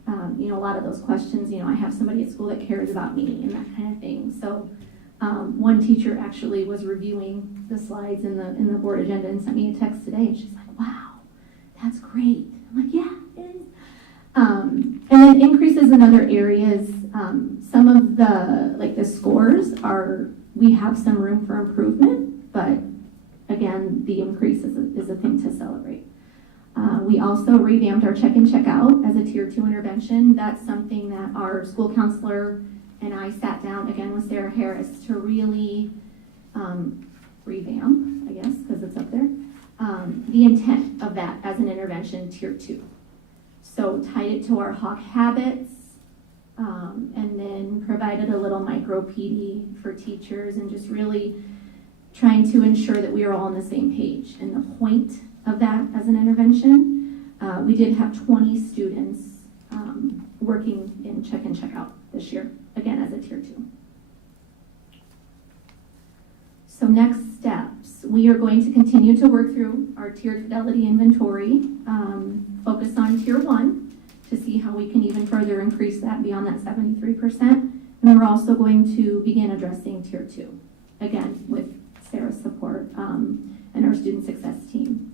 A lot of those questions, I have somebody at school that cares about me and that kind of thing. So one teacher actually was reviewing the slides in the board agenda and sent me a text today, and she's like, wow, that's great. I'm like, yeah, it is. And then increases in other areas. Some of the scores we have some room for improvement, but again, the increase is a thing to celebrate. We also revamped our check-in, check-out as a Tier 2 intervention. That's something that our school counselor and I sat down again with Sarah Harris to really revamp, I guess, because it's up there, the intent of that as an intervention Tier 2. So tied it to our Hawk habits, and then provided a little micro PD for teachers, and just really trying to ensure that we are all on the same page. And the point of that as an intervention, we did have 20 students working in check-in, check-out this year, again as a Tier 2. So next steps, we are going to continue to work through our tiered fidelity inventory, focus on Tier 1 to see how we can even further increase that beyond that 73%. And we're also going to begin addressing Tier 2, again with Sarah's support and our student success team.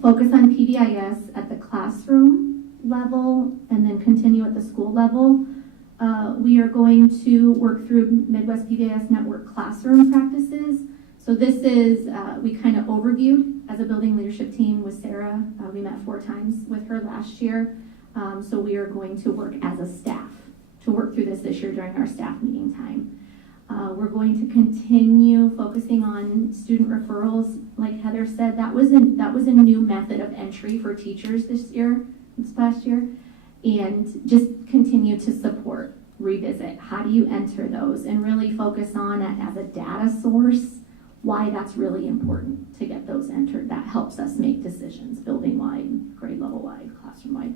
Focus on PBIS at the classroom level and then continue at the school level. We are going to work through Midwest PBIS Network classroom practices. So this is, we kind of overviewed as a building leadership team with Sarah. We met 4 times with her last year. So we are going to work as a staff to work through this year during our staff meeting time. We're going to continue focusing on student referrals. Like Heather said, that was a new method of entry for teachers this past year. And just continue to support, revisit, how do you enter those, and really focus on it as a data source, why that's really important to get those entered. That helps us make decisions, building-wide, grade level-wide, classroom-wide.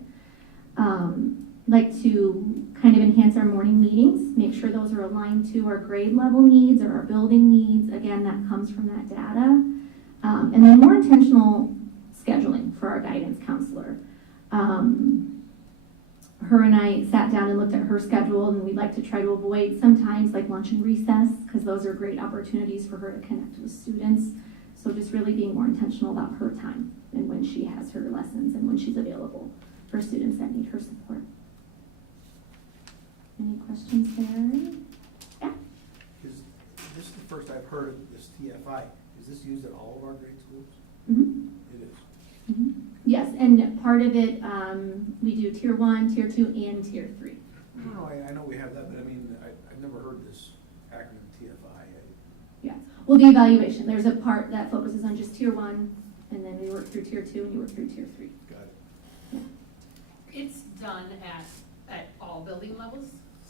Like to kind of enhance our morning meetings, make sure those are aligned to our grade level needs or our building needs. Again, that comes from that data. And then more intentional scheduling for our guidance counselor. Her and I sat down and looked at her schedule, and we'd like to try to avoid sometimes like lunch and recess, because those are great opportunities for her to connect with students. So just really being more intentional about her time and when she has her lessons and when she's available for students that need her support. Any questions there? Yeah? Is this is the first I've heard of this TFI. Is this used at all of our grade schools? Mm-hmm. It is. Mm-hmm. Yes, and part of it, we do Tier 1, Tier 2, and Tier 3. No, I know we have that, but I mean, I've never heard this acronym TFI. Yeah. Well, the evaluation, there's a part that focuses on just Tier 1, and then we work through Tier 2, and you work through Tier 3. Got it. Yeah. It's done at all building levels.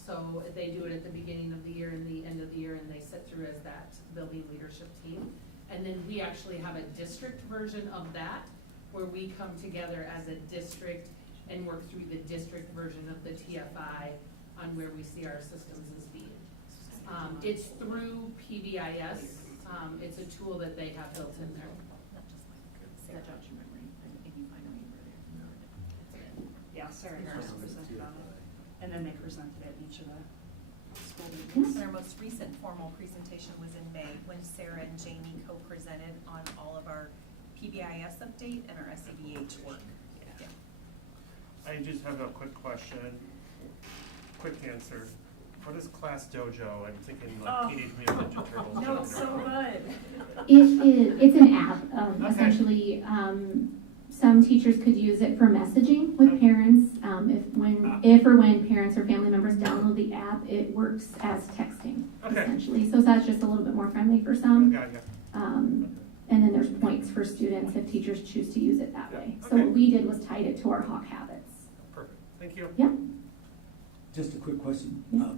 So they do it at the beginning of the year and the end of the year, and they sit through as that building leadership team. And then we actually have a district version of that, where we come together as a district and work through the district version of the TFI on where we see our systems as being. It's through PBIS. It's a tool that they have built in there. Yeah, Sarah Harris presented on it, and then they presented it in each of the school meetings. And our most recent formal presentation was in May, when Sarah and Jamie co-presented on all of our PBIS update and our SABH work. Yeah. I just have a quick question, quick answer. What is Class Dojo? I'm thinking like Teenage Mutant Ninja Turtles. No, it's so good. It's an app, Okay. essentially, some teachers could use it for messaging with parents. If or when parents or family members download the app, it works as texting, Okay. essentially. So that's just a little bit more friendly for some. Got ya. And then there's points for students if teachers choose to use it that way. So Okay. what we did was tied it to our Hawk habits. Perfect. Thank you. Yep. Just a quick question. Yeah.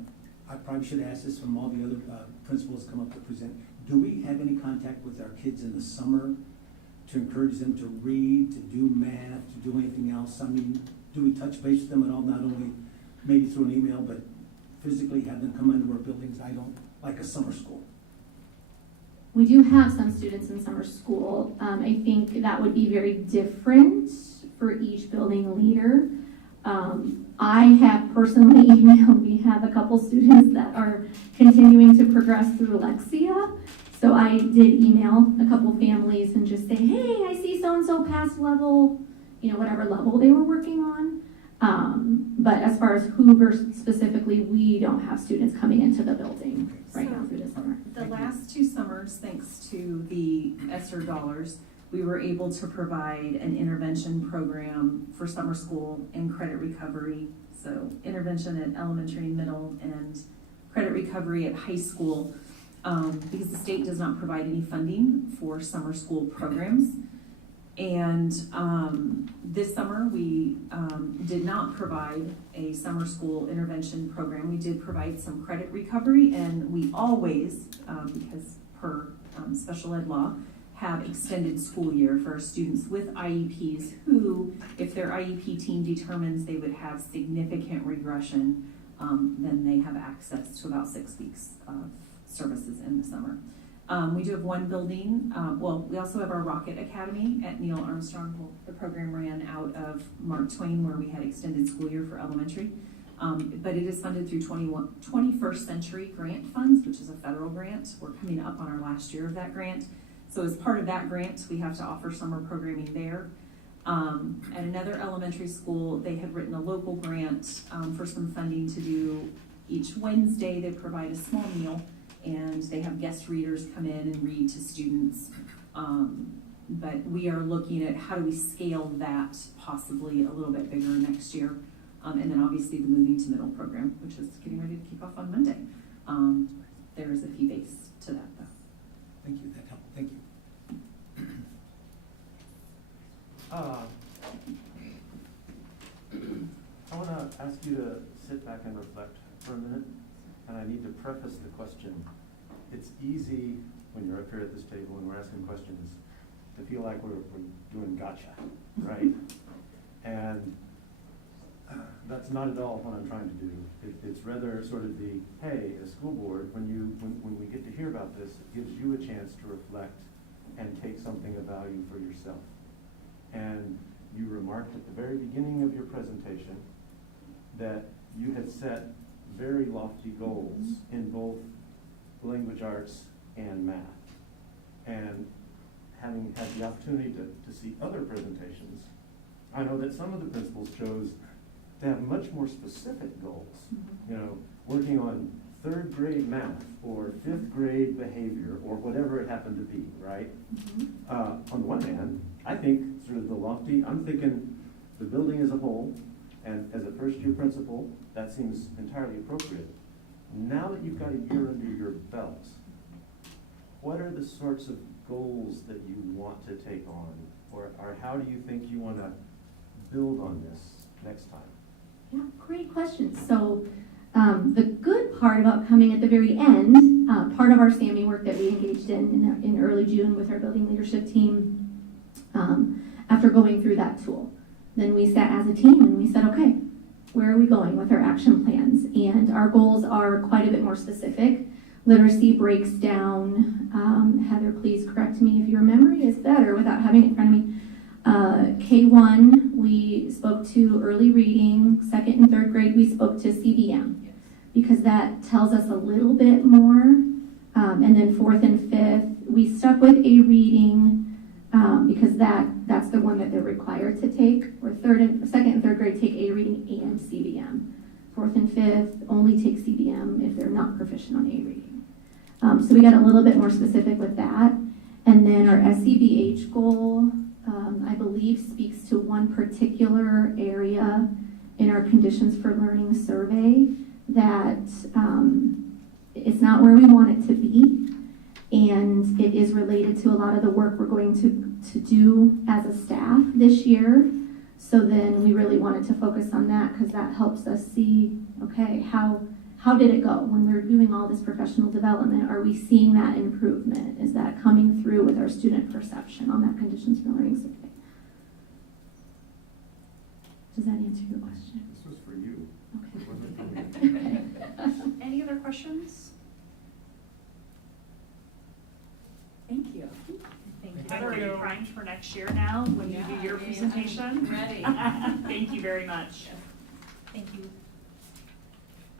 I probably should ask this from all the other principals come up to present. Do we have any contact with our kids in the summer to encourage them to read, to do math, to do anything else? I mean, do we touch base with them at all, not only maybe through an email, but physically have them come into our buildings? Like a summer school. We do have some students in summer school. I think that would be very different for each building leader. I have personally emailed, we have a couple students that are continuing to progress through Alexia. So I did email a couple families and just say, hey, I see so-and-so past level, whatever level they were working on. But as far as Hoover specifically, we don't have students coming into the building right now through this summer. The last 2 summers, thanks to the ESSER dollars, we were able to provide an intervention program for summer school and credit recovery. So intervention at elementary, middle, and credit recovery at high school, because the state does not provide any funding for summer school programs. And this summer, we did not provide a summer school intervention program. We did provide some credit recovery, and we always, because per special ed law, have extended school year for our students with IEPs who, if their IEP team determines they would have significant regression, then they have access to about 6 weeks of services in the summer. We do have one building, we also have our Rocket Academy at Neil Armstrong. The program ran out of Mark Twain, where we had extended school year for elementary. But it is funded through 21st Century Grant Funds, which is a federal grant. We're coming up on our last year of that grant. So as part of that grant, we have to offer summer programming there. At another elementary school, they had written a local grant for some funding to do each Wednesday. They provide a small meal, and they have guest readers come in and read to students. But we are looking at how do we scale that possibly a little bit bigger next year. And then obviously the Moving to Middle program, which is getting ready to kick off on Monday. There is a fee base to that though. Thank you, that helped. Thank you. I want to ask you to sit back and reflect for a minute, and I need to preface the question. It's easy when you're up here at this table and we're asking questions to feel like we're doing gotcha, right? And that's not at all what I'm trying to do. It's rather sort of the, hey, as school board, when we get to hear about this, it gives you a chance to reflect and take something of value for yourself. And you remarked at the very beginning of your presentation that you had set very lofty goals in both language arts and math. And having had the opportunity to see other presentations, I know that some of the principals chose to have much more specific goals. You know, working on 3rd grade math or 5th grade behavior or whatever it happened to be, right? On the one hand, I think sort of the lofty, I'm thinking the building as a whole, and as a first-year principal, that seems entirely appropriate. Now that you've got a year under your belt, what are the sorts of goals that you want to take on? Or how do you think you want to build on this next time? Yeah, great question. So the good part about coming at the very end, part of our SAMI work that we engaged in early June with our building leadership team, after going through that tool, then we sat as a team and we said, okay, where are we going with our action plans? And our goals are quite a bit more specific. Literacy breaks down, Heather, please correct me if your memory is better without having it in front of me. K1, we spoke to early reading. 2nd and 3rd grade, we spoke to CBM. because that tells us a little bit more. And then fourth and fifth, we stuck with A reading because that's the one that they're required to take. Or second and third grade take A reading and CBM. Fourth and fifth only take CBM if they're not proficient on A reading. So we got a little bit more specific with that. And then our SEBH goal, I believe, speaks to one particular area in our conditions for learning survey that it's not where we want it to be. And it is related to a lot of the work we're going to do as a staff this year. So then we really wanted to focus on that because that helps us see, okay, how did it go when we're doing all this professional development? Are we seeing that improvement? Is that coming through with our student perception on that conditions for learning survey? Does that answer your question? This was for you. Okay. It wasn't for me. Any other questions? Thank you. Thank Heather, are you you. primed for next year now when you do your presentation? Ready. Thank you very much. Thank you.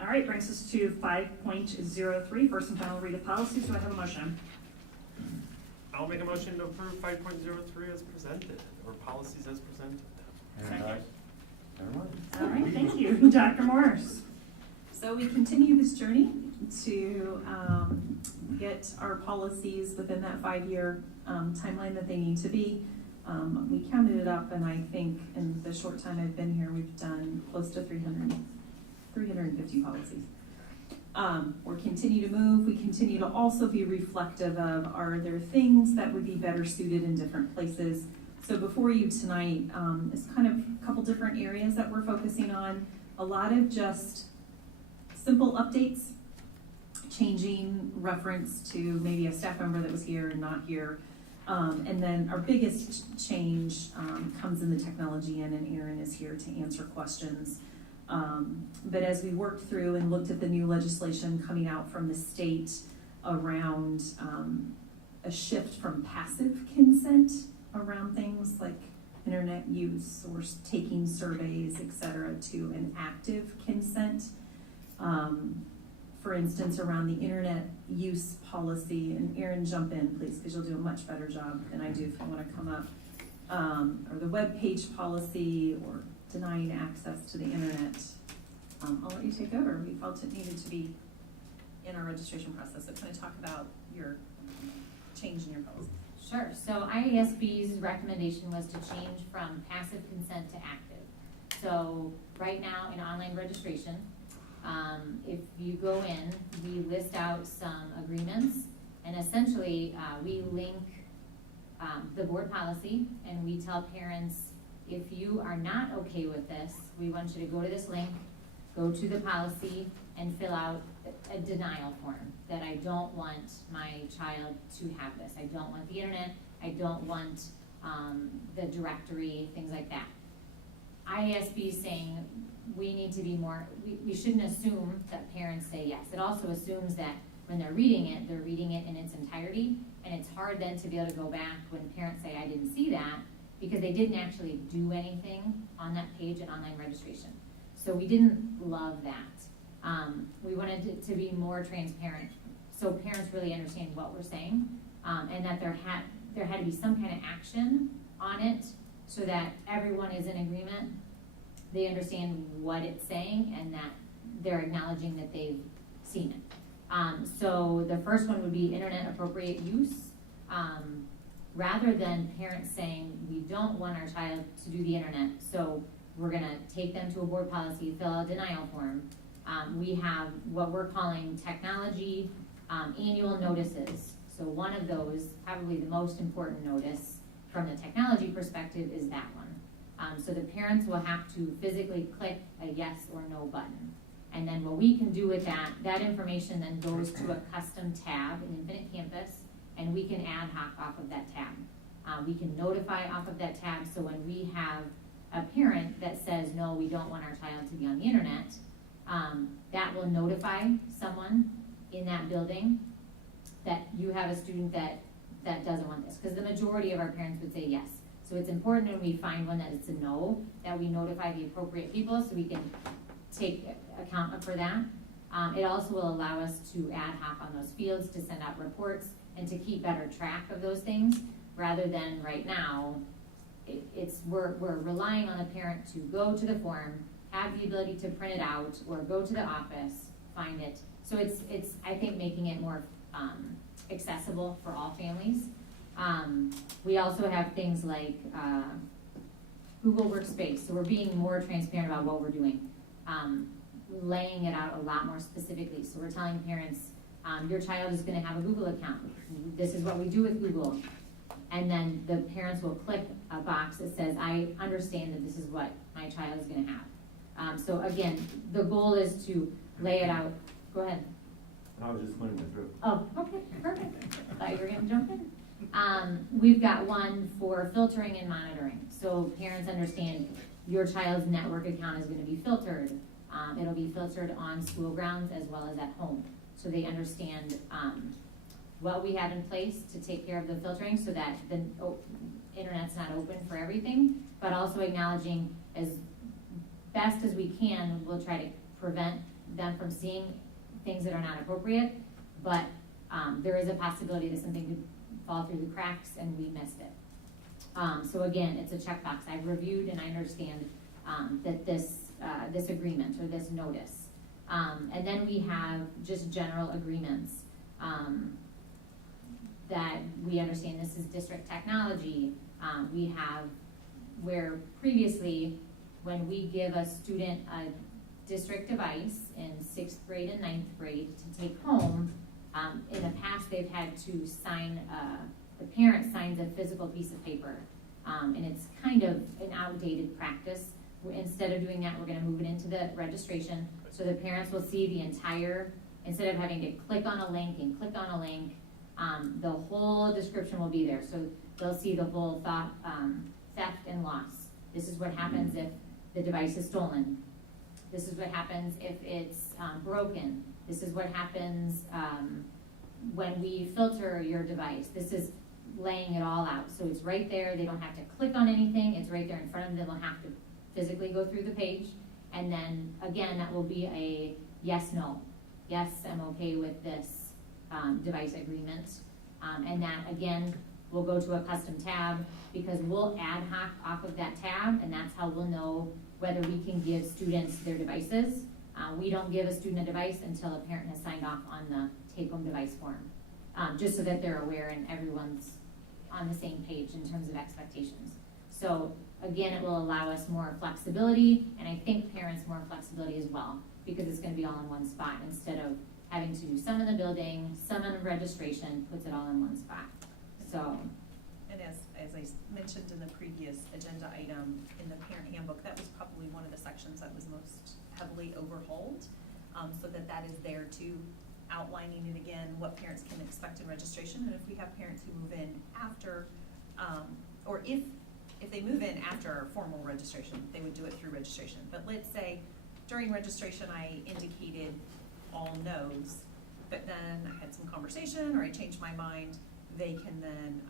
All right, brings us to 5.03, first and final read of policies. Do I have a motion? I'll make a motion to approve 5.03 as presented, or policies as presented. Second. Never mind. All right, thank you. Dr. Morris. So we continue this journey to get our policies within that 5-year timeline that they need to be. We counted it up, and I think in the short time I've been here, we've done close to 350 policies. We're continue to move. We continue to also be reflective of, are there things that would be better suited in different places? So before you tonight is kind of a couple different areas that we're focusing on. A lot of just simple updates, changing reference to maybe a staff member that was here and not here. And then our biggest change comes in the technology end, and Erin is here to answer questions. But as we worked through and looked at the new legislation coming out from the state around a shift from passive consent around things like internet use or taking surveys, et cetera, to an active consent. For instance, around the internet use policy, and Erin, jump in, please, because you'll do a much better job than I do if you want to come up, or the web page policy, or denying access to the internet. I'll let you take over. We felt it needed to be in our registration process, so kind of talk about your change in your policy. Sure. So IASB's recommendation was to change from passive consent to active. So right now in online registration, if you go in, we list out some agreements, and essentially we link the board policy, and we tell parents, if you are not okay with this, we want you to go to this link, go to the policy, and fill out a denial form that I don't want my child to have this. I don't want the internet. I don't want the directory, things like that. IASB is saying we need to be more, we shouldn't assume that parents say yes. It also assumes that when they're reading it in its entirety, and it's hard then to be able to go back when parents say, I didn't see that, because they didn't actually do anything on that page in online registration. So we didn't love that. We wanted it to be more transparent, so parents really understand what we're saying, and that there had to be some kind of action on it, so that everyone is in agreement. They understand what it's saying, and that they're acknowledging that they've seen it. So the first one would be internet appropriate use. Rather than parents saying, we don't want our child to do the internet, so we're gonna take them to a board policy, fill out a denial form. We have what we're calling technology annual notices. So one of those, probably the most important notice from the technology perspective, is that one. So the parents will have to physically click a yes or no button. And then what we can do with that information then goes to a custom tab in Infinite Campus, and we can ad hoc off of that tab. We can notify off of that tab, so when we have a parent that says, no, we don't want our child to be on the internet, that will notify someone in that building that you have a student that doesn't want this, because the majority of our parents would say yes. So it's important when we find one that it's a no, that we notify the appropriate people so we can take account for that. It also will allow us to ad hoc on those fields, to send out reports, and to keep better track of those things, rather than right now, we're relying on the parent to go to the form, have the ability to print it out, or go to the office, find it. So it's I think, making it more accessible for all families. We also have things like Google Workspace, so we're being more transparent about what we're doing, laying it out a lot more specifically. So we're telling parents, your child is going to have a Google account. This is what we do with Google. And then the parents will click a box that says, I understand that this is what my child is going to have. So again, the goal is to lay it out. Go ahead. I was just clearing my throat. Oh, okay, perfect. Thought you were going to jump in. We've got one for filtering and monitoring. So parents understand your child's network account is going to be filtered. It'll be filtered on school grounds as well as at home. So they understand what we have in place to take care of the filtering, so that the internet's not open for everything, but also acknowledging, as best as we can, we'll try to prevent them from seeing things that are not appropriate, but there is a possibility that something could fall through the cracks and we missed it. So again, it's a checkbox. I've reviewed and I understand that this agreement or this notice. And then we have just general agreements that we understand this is district technology. We have, where previously, when we give a student a district device in 6th grade and 9th grade to take home, in the past they've had to sign, the parent signs a physical piece of paper. And it's kind of an outdated practice. Instead of doing that, we're gonna move it into the registration, so the parents will see the entire, instead of having to click on a link and click on a link, the whole description will be there. So they'll see the whole theft and loss. This is what happens if the device is stolen. This is what happens if it's broken. This is what happens when we filter your device. This is laying it all out. So it's right there. They don't have to click on anything. It's right there in front of them. They'll have to physically go through the page. And then again, that will be a yes, no. Yes, I'm okay with this device agreement. And that again, will go to a custom tab, because we'll ad hoc off of that tab, and that's how we'll know whether we can give students their devices. We don't give a student a device until a parent has signed off on the take-home device form, just so that they're aware and everyone's on the same page in terms of expectations. So again, it will allow us more flexibility, and I think parents more flexibility as well, because it's gonna be all in one spot instead of having to do some in the building, some in registration, puts it all in one spot. So. And as I mentioned in the previous agenda item, in the parent handbook, that was probably one of the sections that was most heavily overhauled, so that is there too, outlining it again, what parents can expect in registration, and if we have parents who move in after, or if they move in after formal registration, they would do it through registration. But let's say during registration I indicated all no's, but then I had some conversation or I changed my mind, they can then,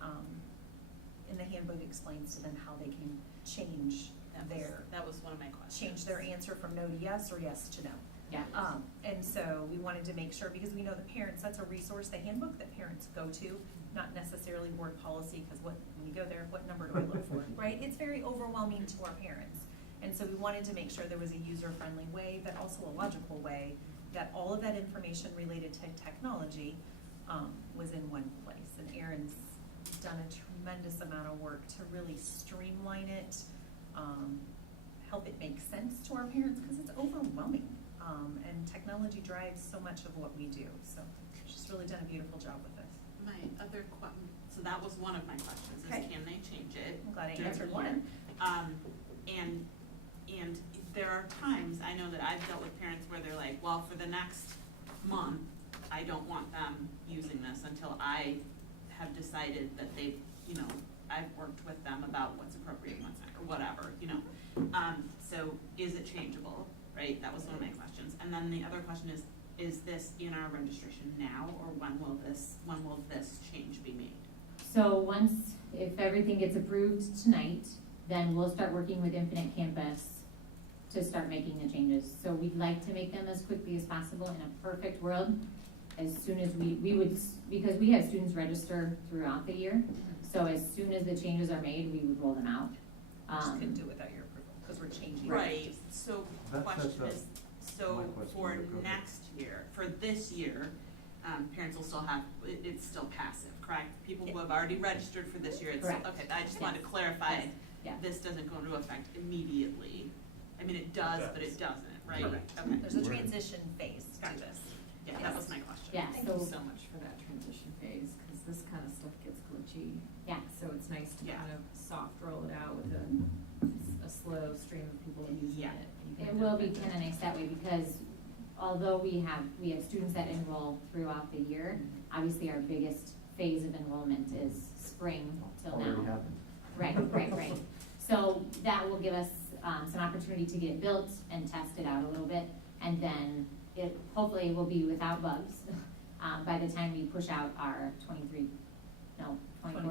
in the handbook explains to them how they can change that was one of my questions. change their answer from no to yes or yes to no. Yeah. And so we wanted to make sure, because we know the parents, that's a resource, the handbook that parents go to, not necessarily board policy, because when you go there, what number do I look for, right? It's very overwhelming to our parents. And so we wanted to make sure there was a user-friendly way, but also a logical way, that all of that information related to technology was in one place. And Erin's done a tremendous amount of work to really streamline it, help it make sense to our parents, because it's overwhelming. And technology drives so much of what we do. So she's really done a beautiful job with this. My other so that was one of my questions, is can they change it? I'm glad I during answered the one. year? And there are times, I know that I've dealt with parents where they're like, well, for the next month, I don't want them using this until I have decided that they've, I've worked with them about what's appropriate and what's not, or whatever, So is it changeable, right? That was one of my questions. And then the other question is this in our registration now, or when will this change be made? So if everything gets approved tonight, then we'll start working with Infinite Campus to start making the changes. So we we'd like to make them as quickly as possible. In a perfect world, as soon as we would, because we have students register throughout the year, so as soon as the changes are made, we would roll them out. Just couldn't do it without your approval, because we're changing. Right, so That's question the- is, so my question. for Go ahead. next year, for this year, parents will still have, it's still passive, correct? People who have already registered for this year, it's, Correct. okay, I just wanted to Yes. clarify, Yes. Yeah. this doesn't go into effect immediately. I mean, it does, but it doesn't, right? Correct. Okay, There's a transition phase to Gotcha. this. yeah, that was my question. Yeah, Thank so, you so much for that transition phase, because this kind of stuff gets glitchy. yeah, So it's nice to Yeah. kind of soft roll it out with a slow stream of people using Yeah. it. You it can will be benefit. kind of nice that way, because although we have students that enroll throughout the year, obviously our biggest phase of enrollment is spring till now. Already happened. Right. So that will give us, some opportunity to get it built and test it out a little bit, and then it hopefully will be without bugs, by the time we push out our 24,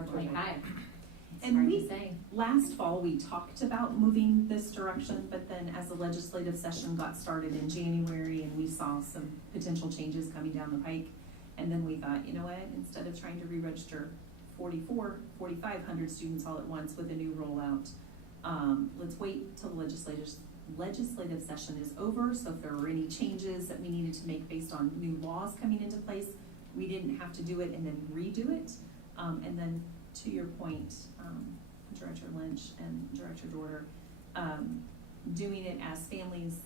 25. It's And hard we- to say. Last fall, we talked about moving this direction, but then as the legislative session got started in January and we saw some potential changes coming down the pike, and then we thought, you know what, instead of trying to re-register 4,500 students all at once with a new rollout, let's wait till the legislative session is over, so if there were any changes that we needed to make based on new laws coming into place, we didn't have to do it and then redo it. And then to your point, Director Lynch and Director Dorder, doing it as families,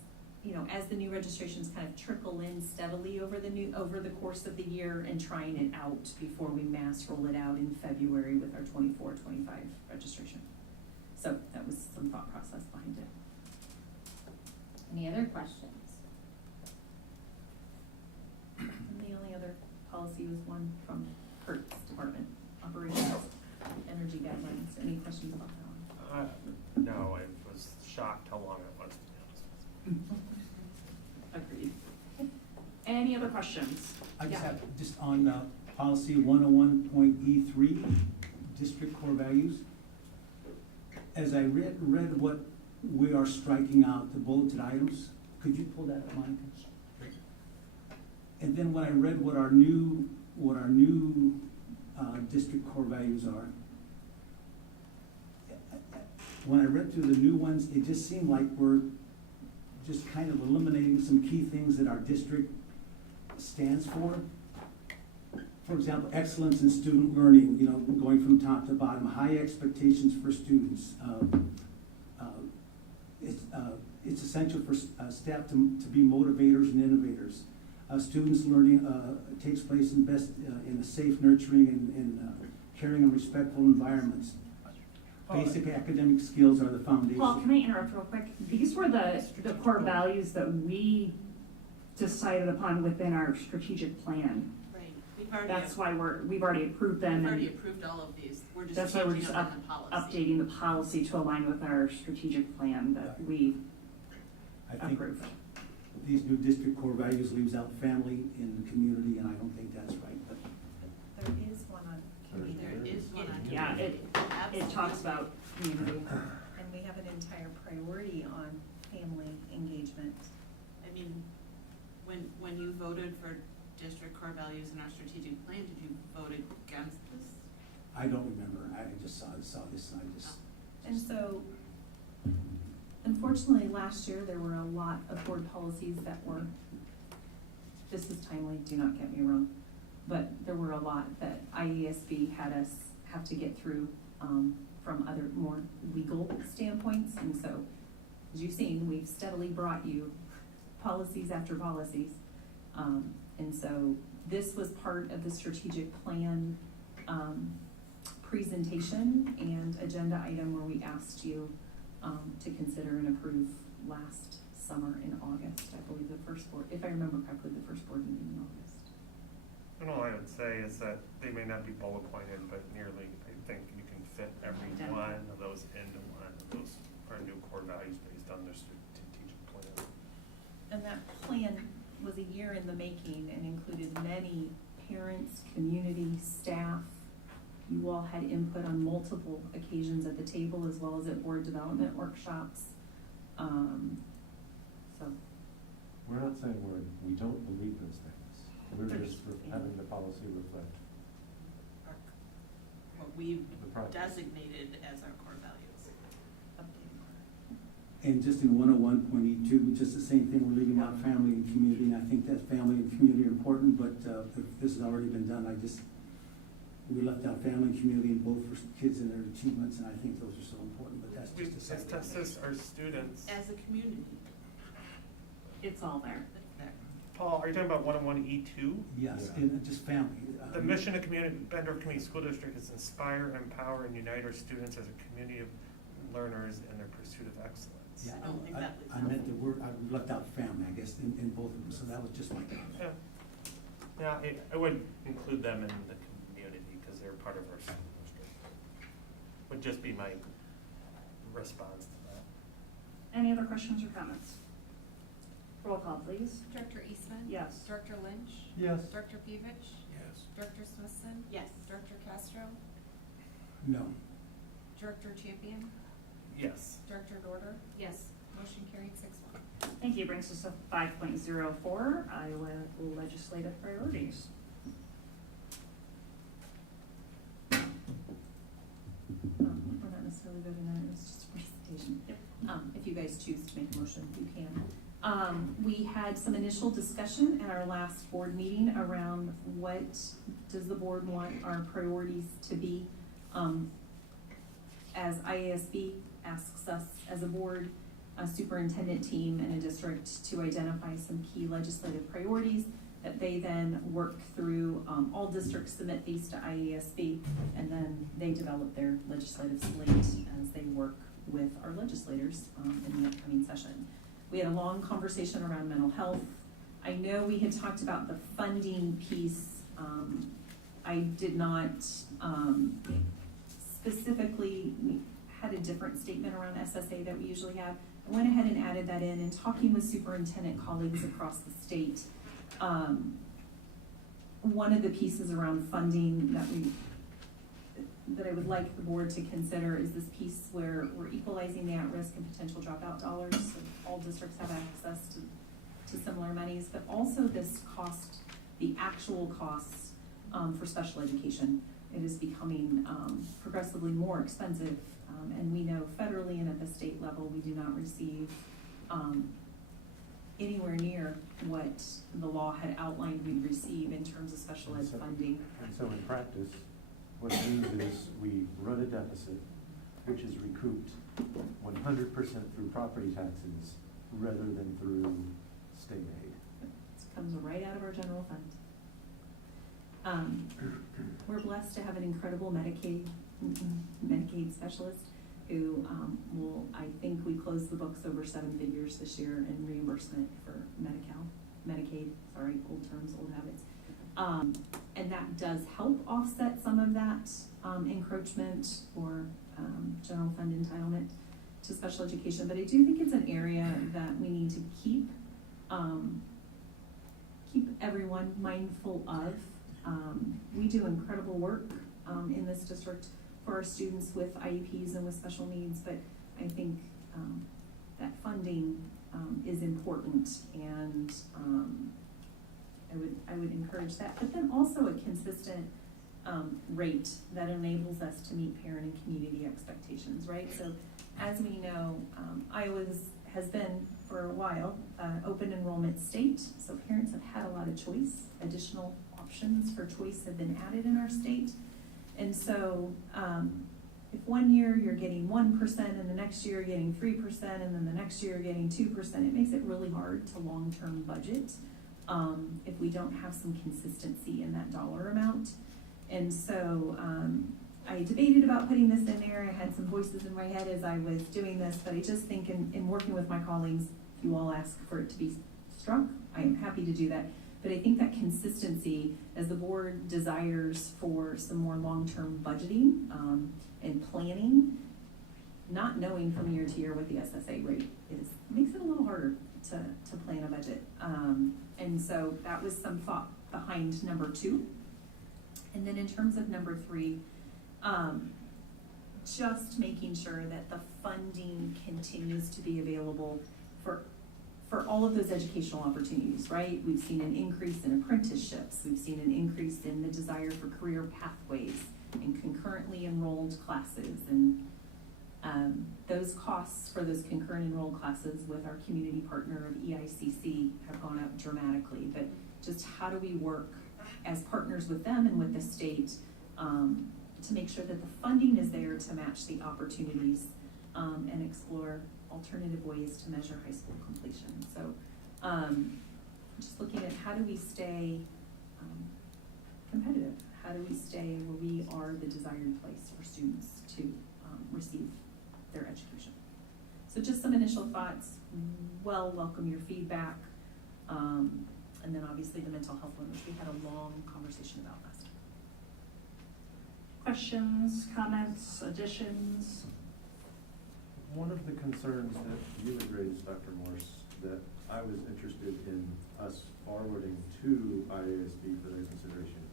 as the new registrations kind of trickle in steadily over the course of the year, and trying it out before we mass roll it out in February with our 24-25 registration. So that was some thought process behind it. Any other questions? And the only other policy was one from Kurt's department, operations, energy guidelines. Any questions about that one? No, I was shocked how long it was, to be honest with you. Agreed. Any other questions? I just Yeah. have, just on policy 101.E3, district core values. As I read what we are striking out, the bulleted items, could you pull that up, Monica? And then when I read what our new district core values are, when I read through the new ones, it just seemed like we're just kind of eliminating some key things that our district stands for. For example, excellence in student learning, going from top to bottom, high expectations for students. It's essential for staff to be motivators and innovators. Students' learning takes place in a safe, nurturing, and caring and respectful environments. Basic academic skills are the foundation. Paul, can I interrupt real quick? These were the core values that we decided upon within our strategic plan. Right, we've already. That's why we've already approved them. We've and already approved all of these, we're just That's why we're changing just them in the policy. updating the policy to align with our strategic plan that we I think approved. these new district core values leaves out family and community, and I don't think that's right, but There is one on community. There is one on. Yeah, it talks about community. And we have an entire priority on family engagement. I mean, when you voted for district core values in our strategic plan, did you vote against this? I don't remember. I just saw this, and I just. And so, unfortunately, last year, there were a lot of board policies that were, this is timely, do not get me wrong, but there were a lot that IESB had us have to get through from other more legal standpoints. And so, as you've seen, we've steadily brought you policies after policies. And so this was part of the strategic plan presentation and agenda item where we asked you to consider and approve last summer in August. I believe the first board, if I remember correctly, the first board meeting in August. And all I would say is that they may not be bullet pointed, but nearly, I think you can fit every one of those into one of those are new core values based on their strategic plan. And that plan was a year in the making and included many parents, community, staff. You all had input on multiple occasions at the table as well as at board development workshops. So We're not saying we don't believe those things. We're just having the policy reflect What we've the practice. designated as our core values. Updating our. And just in 101.E2, just the same thing, we're leaving out family and community, and I think that family and community are important, but if this has already been done, we left out family and community in both for kids and their achievements, and I think those are so important, but that's We just a second. assess our students. As a community. It's all there. Paul, are you talking about 101E2? Yes, Yeah. and just family. The mission of Bendorf Community School District is inspire, empower, and unite our students as a community of learners in their pursuit of excellence. Yeah, I don't think that was I meant the word, I left out family, I guess, in both of them, so that was just my comment. Yeah, yeah, I would include them in the community because they're part of our school district. Would just be my response to that. Any other questions or comments? Roll call, please. Director Eastman? Yes. Director Lynch? Yes. Director Pevich? Yes. Director Smithson? Yes. Director Castro? No. Director Champion? Yes. Director Dorder? Yes. Motion carried 6-1. Thank you. Brings us to 5.04, Iowa legislative priorities. We're not necessarily voting on it, it's just a presentation. If you guys choose to make a motion, you can. We had some initial discussion at our last board meeting around what does the board want our priorities to be. As IASB asks us as a board, a superintendent team and a district to identify some key legislative priorities that they then work through. All districts submit these to IASB, and then they develop their legislative slate as they work with our legislators in the upcoming session. We had a long conversation around mental health. I know we had talked about the funding piece. I did not specifically, we had a different statement around SSA that we usually have. I went ahead and added that in talking with superintendent colleagues across the state. One of the pieces around funding that I would like the board to consider is this piece where we're equalizing the at-risk and potential dropout dollars, so all districts have access to similar monies, but also this cost, the actual costs for special education. It is becoming progressively more expensive, and we know federally and at the state level, we do not receive anywhere near what the law had outlined we'd receive in terms of special ed funding. And so in practice, what it means is we run a deficit, which is recouped 100% through property taxes rather than through state aid. It comes right out of our general fund. We're blessed to have an incredible Medicaid specialist who I think we closed the books over 7 figures this year in reimbursement for Medicaid, sorry, old terms, old habits. And that does help offset some of that encroachment or general fund entitlement to special education. But I do think it's an area that we need to keep everyone mindful of. We do incredible work in this district for our students with IEPs and with special needs, but I think that funding is important, and I would encourage that. But then also a consistent rate that enables us to meet parent and community expectations, right? So as we know, Iowa has been for a while open enrollment state, so parents have had a lot of choice. Additional options for choice have been added in our state. And so if one year you're getting 1% and the next year you're getting 3% and then the next year you're getting 2%, it makes it really hard to long-term budget if we don't have some consistency in that dollar amount. And so I debated about putting this in there. I had some voices in my head as I was doing this, but I just think in working with my colleagues, if you all ask for it to be struck, I am happy to do that. But I think that consistency, as the board desires for some more long-term budgeting and planning, not knowing from year to year what the SSA rate is, makes it a little harder to plan a budget. And so that was some thought behind number 2. And then in terms of number 3, just making sure that the funding continues to be available for for all of those educational opportunities, right? We've seen an increase in apprenticeships, we've seen an increase in the desire for career pathways and concurrently enrolled classes, and those costs for those concurrent enrolled classes with our community partner of EICC have gone up dramatically. But just how do we work as partners with them and with the state to make sure that the funding is there to match the opportunities and explore alternative ways to measure high school completion. So just looking at how do we stay competitive? How do we stay where we are the desired place for students to receive their education? So just some initial thoughts. Welcome your feedback. And then obviously the mental health one, which we had a long conversation about last time. Questions, comments, additions? One of the concerns that you had raised, Dr. Morse, that I was interested in us forwarding to IASB for their consideration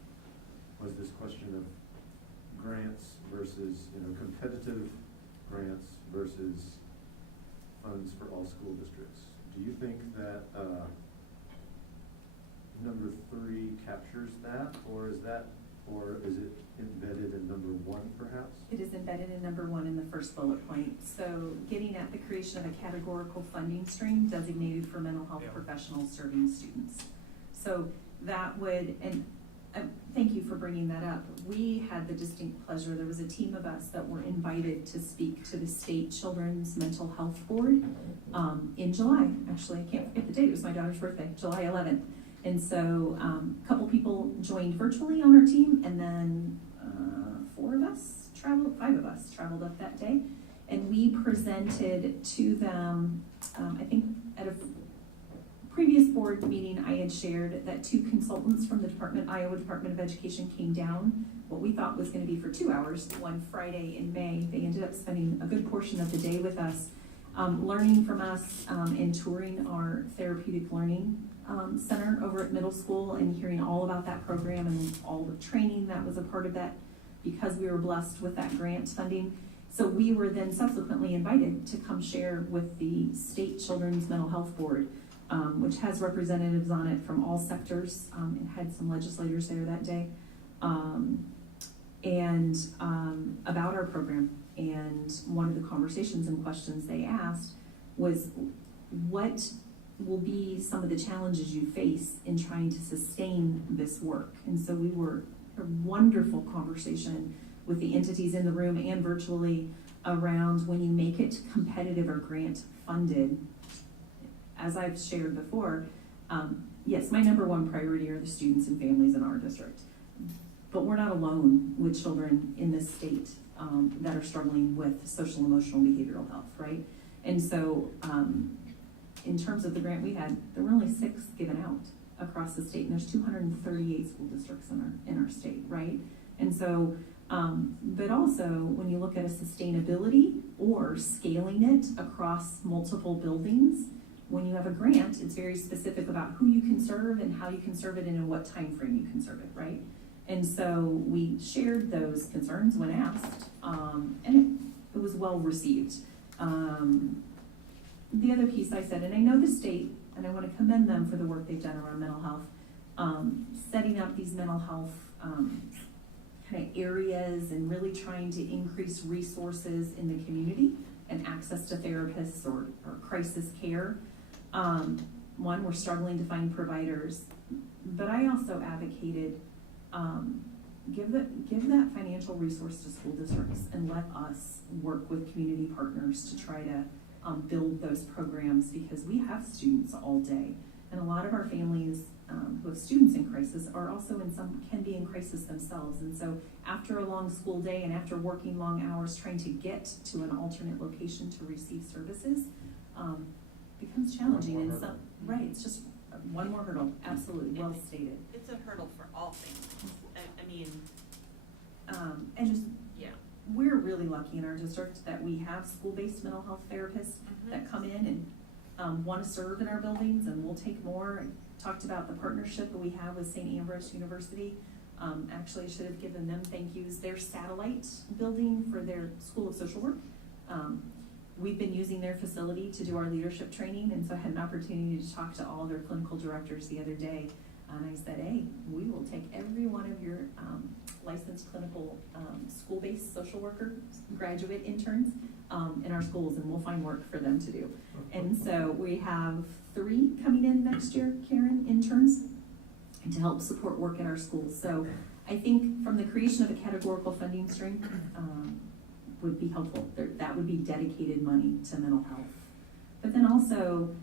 was this question of grants versus, competitive grants versus funds for all school districts. Do you think that number 3 captures that, or is it embedded in number 1 perhaps? It is embedded in number 1 in the first bullet point. So getting at the creation of a categorical funding stream designated for mental health professionals serving students. So that would, and thank you for bringing that up. We had the distinct pleasure, there was a team of us that were invited to speak to the State Children's Mental Health Board in July. Actually, I can't forget the date, it was my daughter's birthday, July 11th. And so a couple people joined virtually on our team, and then 5 of us traveled up that day. And we presented to them, I think at a previous board meeting, I had shared that 2 consultants from the Iowa Department of Education came down, what we thought was going to be for 2 hours, one Friday in May. They ended up spending a good portion of the day with us, learning from us and touring our therapeutic learning center over at middle school and hearing all about that program and all the training that was a part of that because we were blessed with that grant funding. So we were then subsequently invited to come share with the State Children's Mental Health Board, which has representatives on it from all sectors. It had some legislators there that day, and about our program. And one of the conversations and questions they asked was, what will be some of the challenges you face in trying to sustain this work? And so we were a wonderful conversation with the entities in the room and virtually around when you make it competitive or grant funded. As I've shared before, yes, my number 1 priority are the students and families in our district, but we're not alone with children in this state that are struggling with social, emotional, behavioral health, right? And so in terms of the grant we had, there were only 6 given out across the state, and there's 238 school districts in our state, right? And so, but also when you look at a sustainability or scaling it across multiple buildings, when you have a grant, it's very specific about who you can serve and how you can serve it and in what time frame you can serve it, right? And so we shared those concerns when asked, and it was well received. The other piece I said, and I know the state, and I want to commend them for the work they've done around mental health, setting up these mental health kind of areas and really trying to increase resources in the community and access to therapists or crisis care. One, we're struggling to find providers, but I also advocated give that financial resource to school districts and let us work with community partners to try to build those programs, because we have students all day, and a lot of our families who have students in crisis are also can be in crisis themselves. And so after a long school day and after working long hours trying to get to an alternate location to receive services becomes challenging. And some, right, it's just one more hurdle. Absolutely, well stated. It's a hurdle for all families. I mean, and just, yeah. We're really lucky in our district that we have school-based mental health therapists that come in and want to serve in our buildings, and we'll take more. I talked about the partnership that we have with St. Ambrose University. Actually, I should have given them thank yous. Their satellite building for their School of Social Work, we've been using their facility to do our leadership training, and so I had an opportunity to talk to all their clinical directors the other day. And I said, hey, we will take every one of your licensed clinical school-based social worker graduate interns in our schools, and we'll find work for them to do. And so we have 3 coming in next year, Karen, interns, to help support work at our schools. So I think from the creation of a categorical funding stream would be helpful. That would be dedicated money to mental health. But then also,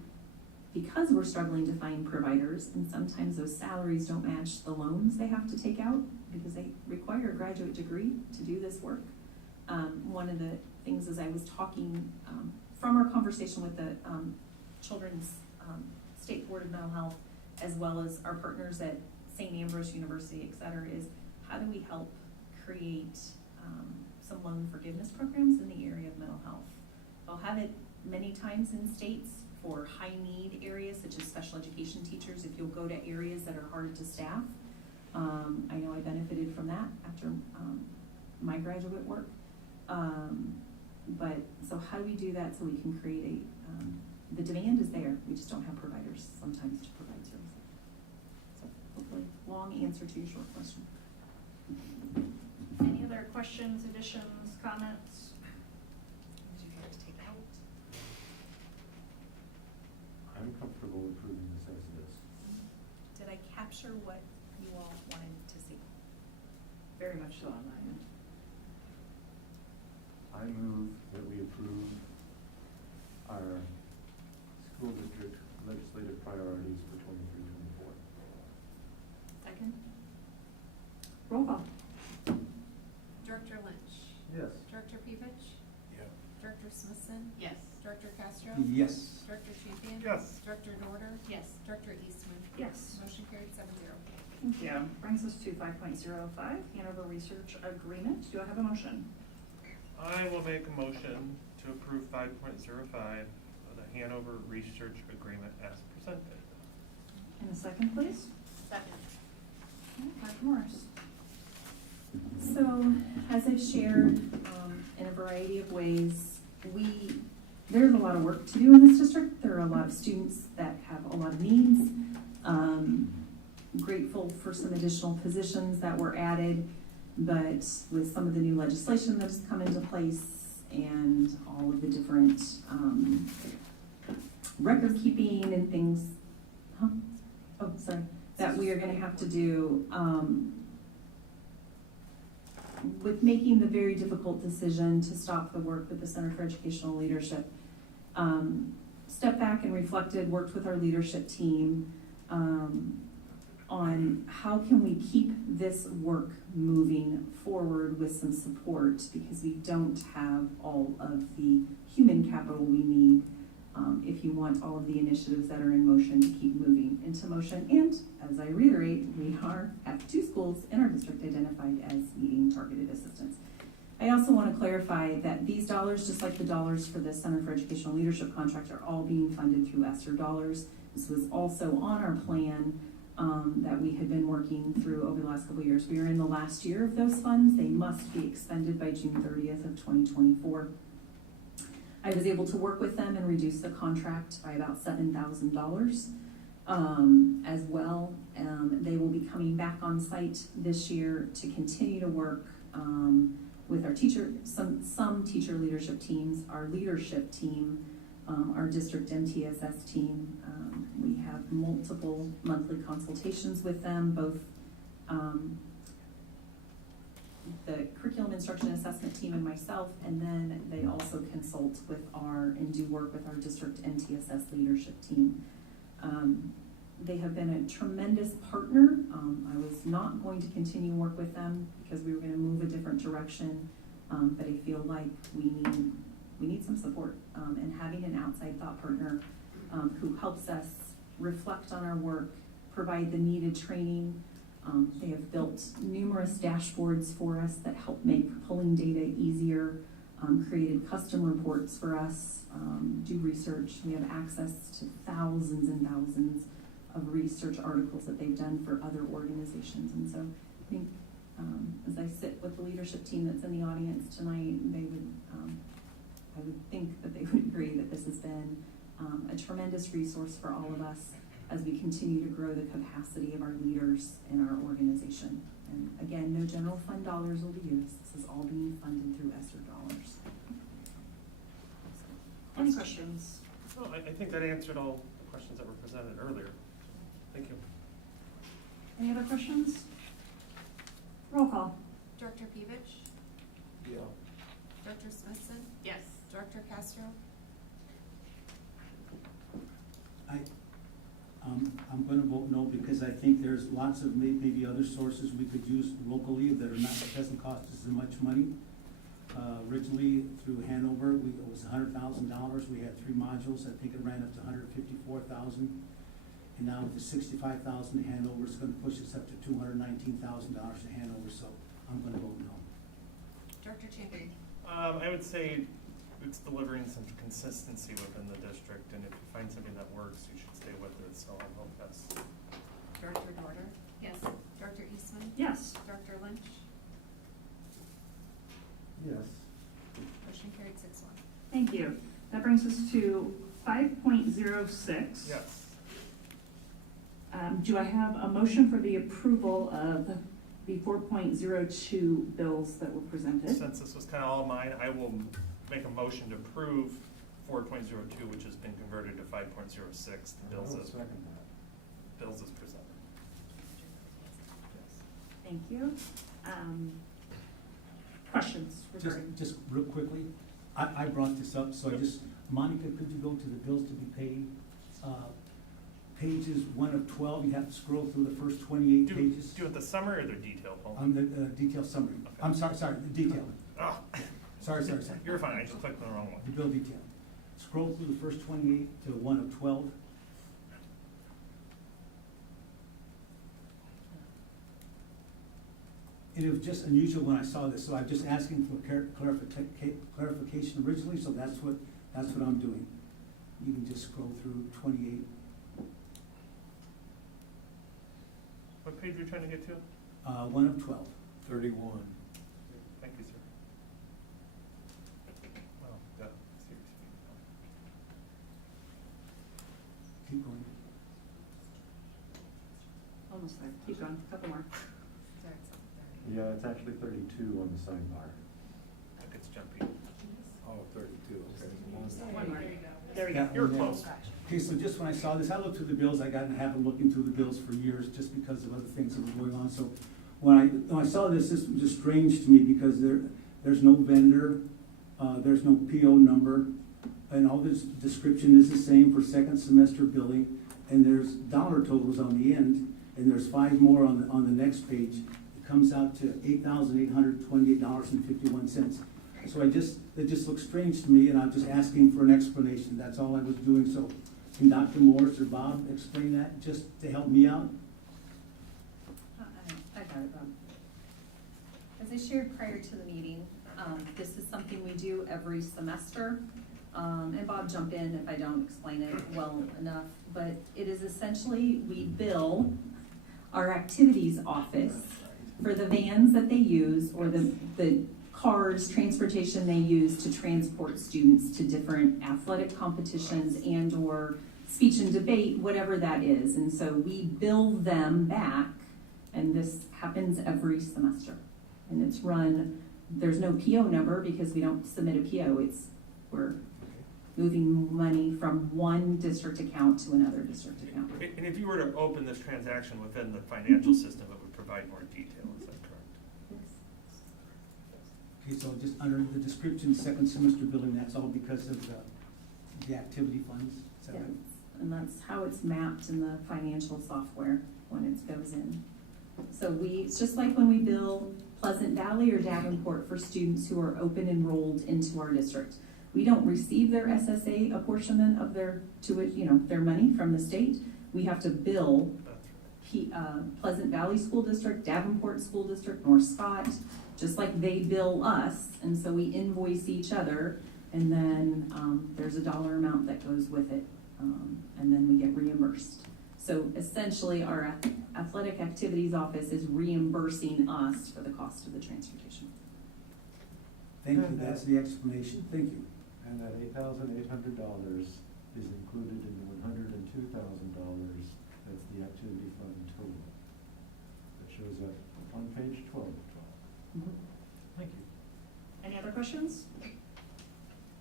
because we're struggling to find providers, and sometimes those salaries don't match the loans they have to take out because they require a graduate degree to do this work. One of the things as I was talking from our conversation with the Children's State Board of Mental Health, as well as our partners at St. Ambrose University, et cetera, is how do we help create some loan forgiveness programs in the area of mental health? They'll have it many times in states for high need areas such as special education teachers. If you'll go to areas that are hard to staff, I know I benefited from that after my graduate work. But so how do we do that so we can create the demand is there, we just don't have providers sometimes to provide services. So hopefully, long answer to your short question. Any other questions, additions, comments? Did you have to take out? I'm comfortable approving this as it is. Did I capture what you all wanted to see? Very much so on my end. I move that we approve our school district legislative priorities for 23-24. Second? Roll call. Director Lynch. Yes. Director Pevich. Yeah. Director Smithson. Yes. Director Castro. Yes. Director Champion. Yes. Director Norder. Yes. Director Eastman. Yes. Motion carried 7-0. Thank you. Brings us to 5.05, Hanover Research Agreement. Do I have a motion? I will make a motion to approve 5.05 of the Hanover Research Agreement as presented. In a second, please. Second. Dr. Morris. So, as I've shared in a variety of ways, there's a lot of work to do in this district. There are a lot of students that have a lot of needs. Grateful for some additional positions that were added, but with some of the new legislation that has come into place and all of the different record keeping and things, that we are going to have to do with making the very difficult decision to stop the work with the Center for Educational Leadership. Stepped back and reflected, worked with our leadership team on how can we keep this work moving forward with some support, because we don't have all of the human capital we need if you want all of the initiatives that are in motion to keep moving into motion. And as I reiterate, we have 2 schools in our district identified as needing targeted assistance. I also want to clarify that these dollars, just like the dollars for the Center for Educational Leadership contract, are all being funded through ESSER dollars. This was also on our plan that we had been working through over the last couple of years. We are in the last year of those funds. They must be expended by June 30th of 2024. I was able to work with them and reduce the contract by about $7,000 as well. They will be coming back on site this year to continue to work with our some teacher leadership teams, our leadership team, our district MTSS team. We have multiple monthly consultations with them, both the curriculum instruction assessment team and myself, and then they also consult with and do work with our district MTSS leadership team. They have been a tremendous partner. I was not going to continue work with them because we were going to move a different direction, but I feel like we need some support, and having an outside thought partner who helps us reflect on our work, provide the needed training. They have built numerous dashboards for us that help make pulling data easier, created custom reports for us, do research. We have access to thousands and thousands of research articles that they've done for other organizations. And so I think as I sit with the leadership team that's in the audience tonight, I would think that they would agree that this has been a tremendous resource for all of us as we continue to grow the capacity of our leaders in our organization. And again, no general fund dollars will be used. This is all being funded through ESSER dollars. Any questions? Well, I think that answered all the questions that were presented earlier. Thank you. Any other questions? Roll call. Director Pevich? Yeah. Director Smithson? Yes. Director Castro? I'm gonna vote no because I think there's lots of maybe other sources we could use locally that are not, doesn't cost us as much money. Originally through Hanover, it was $100,000. We had 3 modules. I think it ran up to $154,000. And now with the $65,000 to Hanover, it's gonna push us up to $219,000 to Hanover, so I'm gonna vote no. Director Champion? I would say it's delivering some consistency within the district, and if you find something that works, you should stay with it, so I vote yes. Director Dorder? Yes. Director Eastman? Yes. Director Lynch? Yes. Motion carried 6-1. Thank you. That brings us to 5.06. Yes. Do I have a motion for the approval of the 4.02 bills that were presented? Since this was kind of all mine, I will make a motion to approve 4.02, which has been converted to 5.06, the bills as presented. Thank you. Questions regarding? Just real quickly, I brought this up, so Monica, could you go to the bills to be paid? Pages 1 of 12, you have to scroll through the first 28 pages. Do you want the summary or the detail, Paul? On the detail summary. Okay. I'm sorry, the detail. Oh, Sorry. you're fine, I just clicked on the wrong one. The bill detail. Scroll through the first 28 to 1 of 12. It was just unusual when I saw this, so I'm just asking for clarification originally, so that's what I'm doing. You can just scroll through 28. What page are you trying to get to? 1 of 12. 31. Thank you, sir. Oh, yeah, seriously. Keep going. Almost there. Keep going. A couple more. Sorry, it's not 30. Yeah, it's actually 32 on the sidebar. That gets jumpy. Oh, 32, okay. One more. There you go. There you Yeah. go. You're close. Okay, so just when I saw this, I looked through the bills, I got in the habit of looking through the bills for years, just because of other things that were going on, so when I saw this was just strange to me, because there's no vendor, there's no PO number, and all this description is the same for second semester billing, and there's dollar totals on the end, and there's 5 more on the next page. It comes out to $8,828.51. So it just looks strange to me, and I'm just asking for an explanation. That's all I was doing. So can Dr. Morris or Bob explain that just to help me out? I got it, Bob. As I shared prior to the meeting, this is something we do every semester. And Bob, jump in if I don't explain it well enough. But it is essentially, we bill our activities office for the vans that they use, or the cars, transportation they use to transport students to different athletic competitions and or speech and debate, whatever that is. And so we bill them back, and this happens every semester. And it's run, there's no PO number because we don't submit a PO. We're moving money from one district account to another district account. And if you were to open this transaction within the financial system, it would provide more detail, is that correct? Okay, so just under the description, second semester billing, that's all because of the activity funds? Is that Yes, right? and that's how it's mapped in the financial software when it goes in. So it's just like when we bill Pleasant Valley or Davenport for students who are open enrolled into our district. We don't receive their SSA apportionment of their money from the state. We have to bill Pleasant Valley School District, Davenport School District, North Scott, just like they bill us, and so we invoice each other, and then there's a dollar amount that goes with it, and then we get reimbursed. So essentially, our athletic activities office is reimbursing us for the cost of the transportation. Thank you, that's the explanation, thank you. And that $8,800 is included in the $102,000, that's the activity fund total. That shows up on page 12 of 12. Thank you. Any other questions?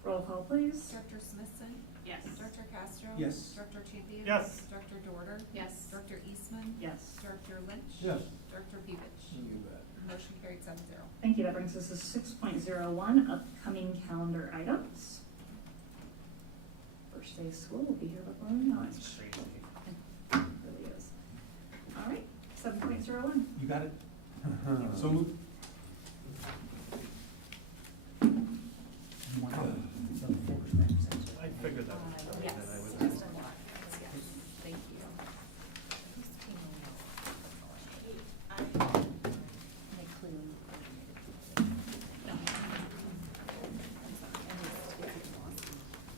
Roll call, please. Director Smithson? Yes. Director Castro? Yes. Director Champion? Yes. Director Dorter? Yes. Director Eastman? Yes. Director Lynch? Yes. Director Pevich? You bet. Motion carried 7-0. Thank you. That brings us to 6.01, upcoming calendar items. First day of school will be here before we know it. That's crazy. It really is. All right, 7.01. You got it? So moved.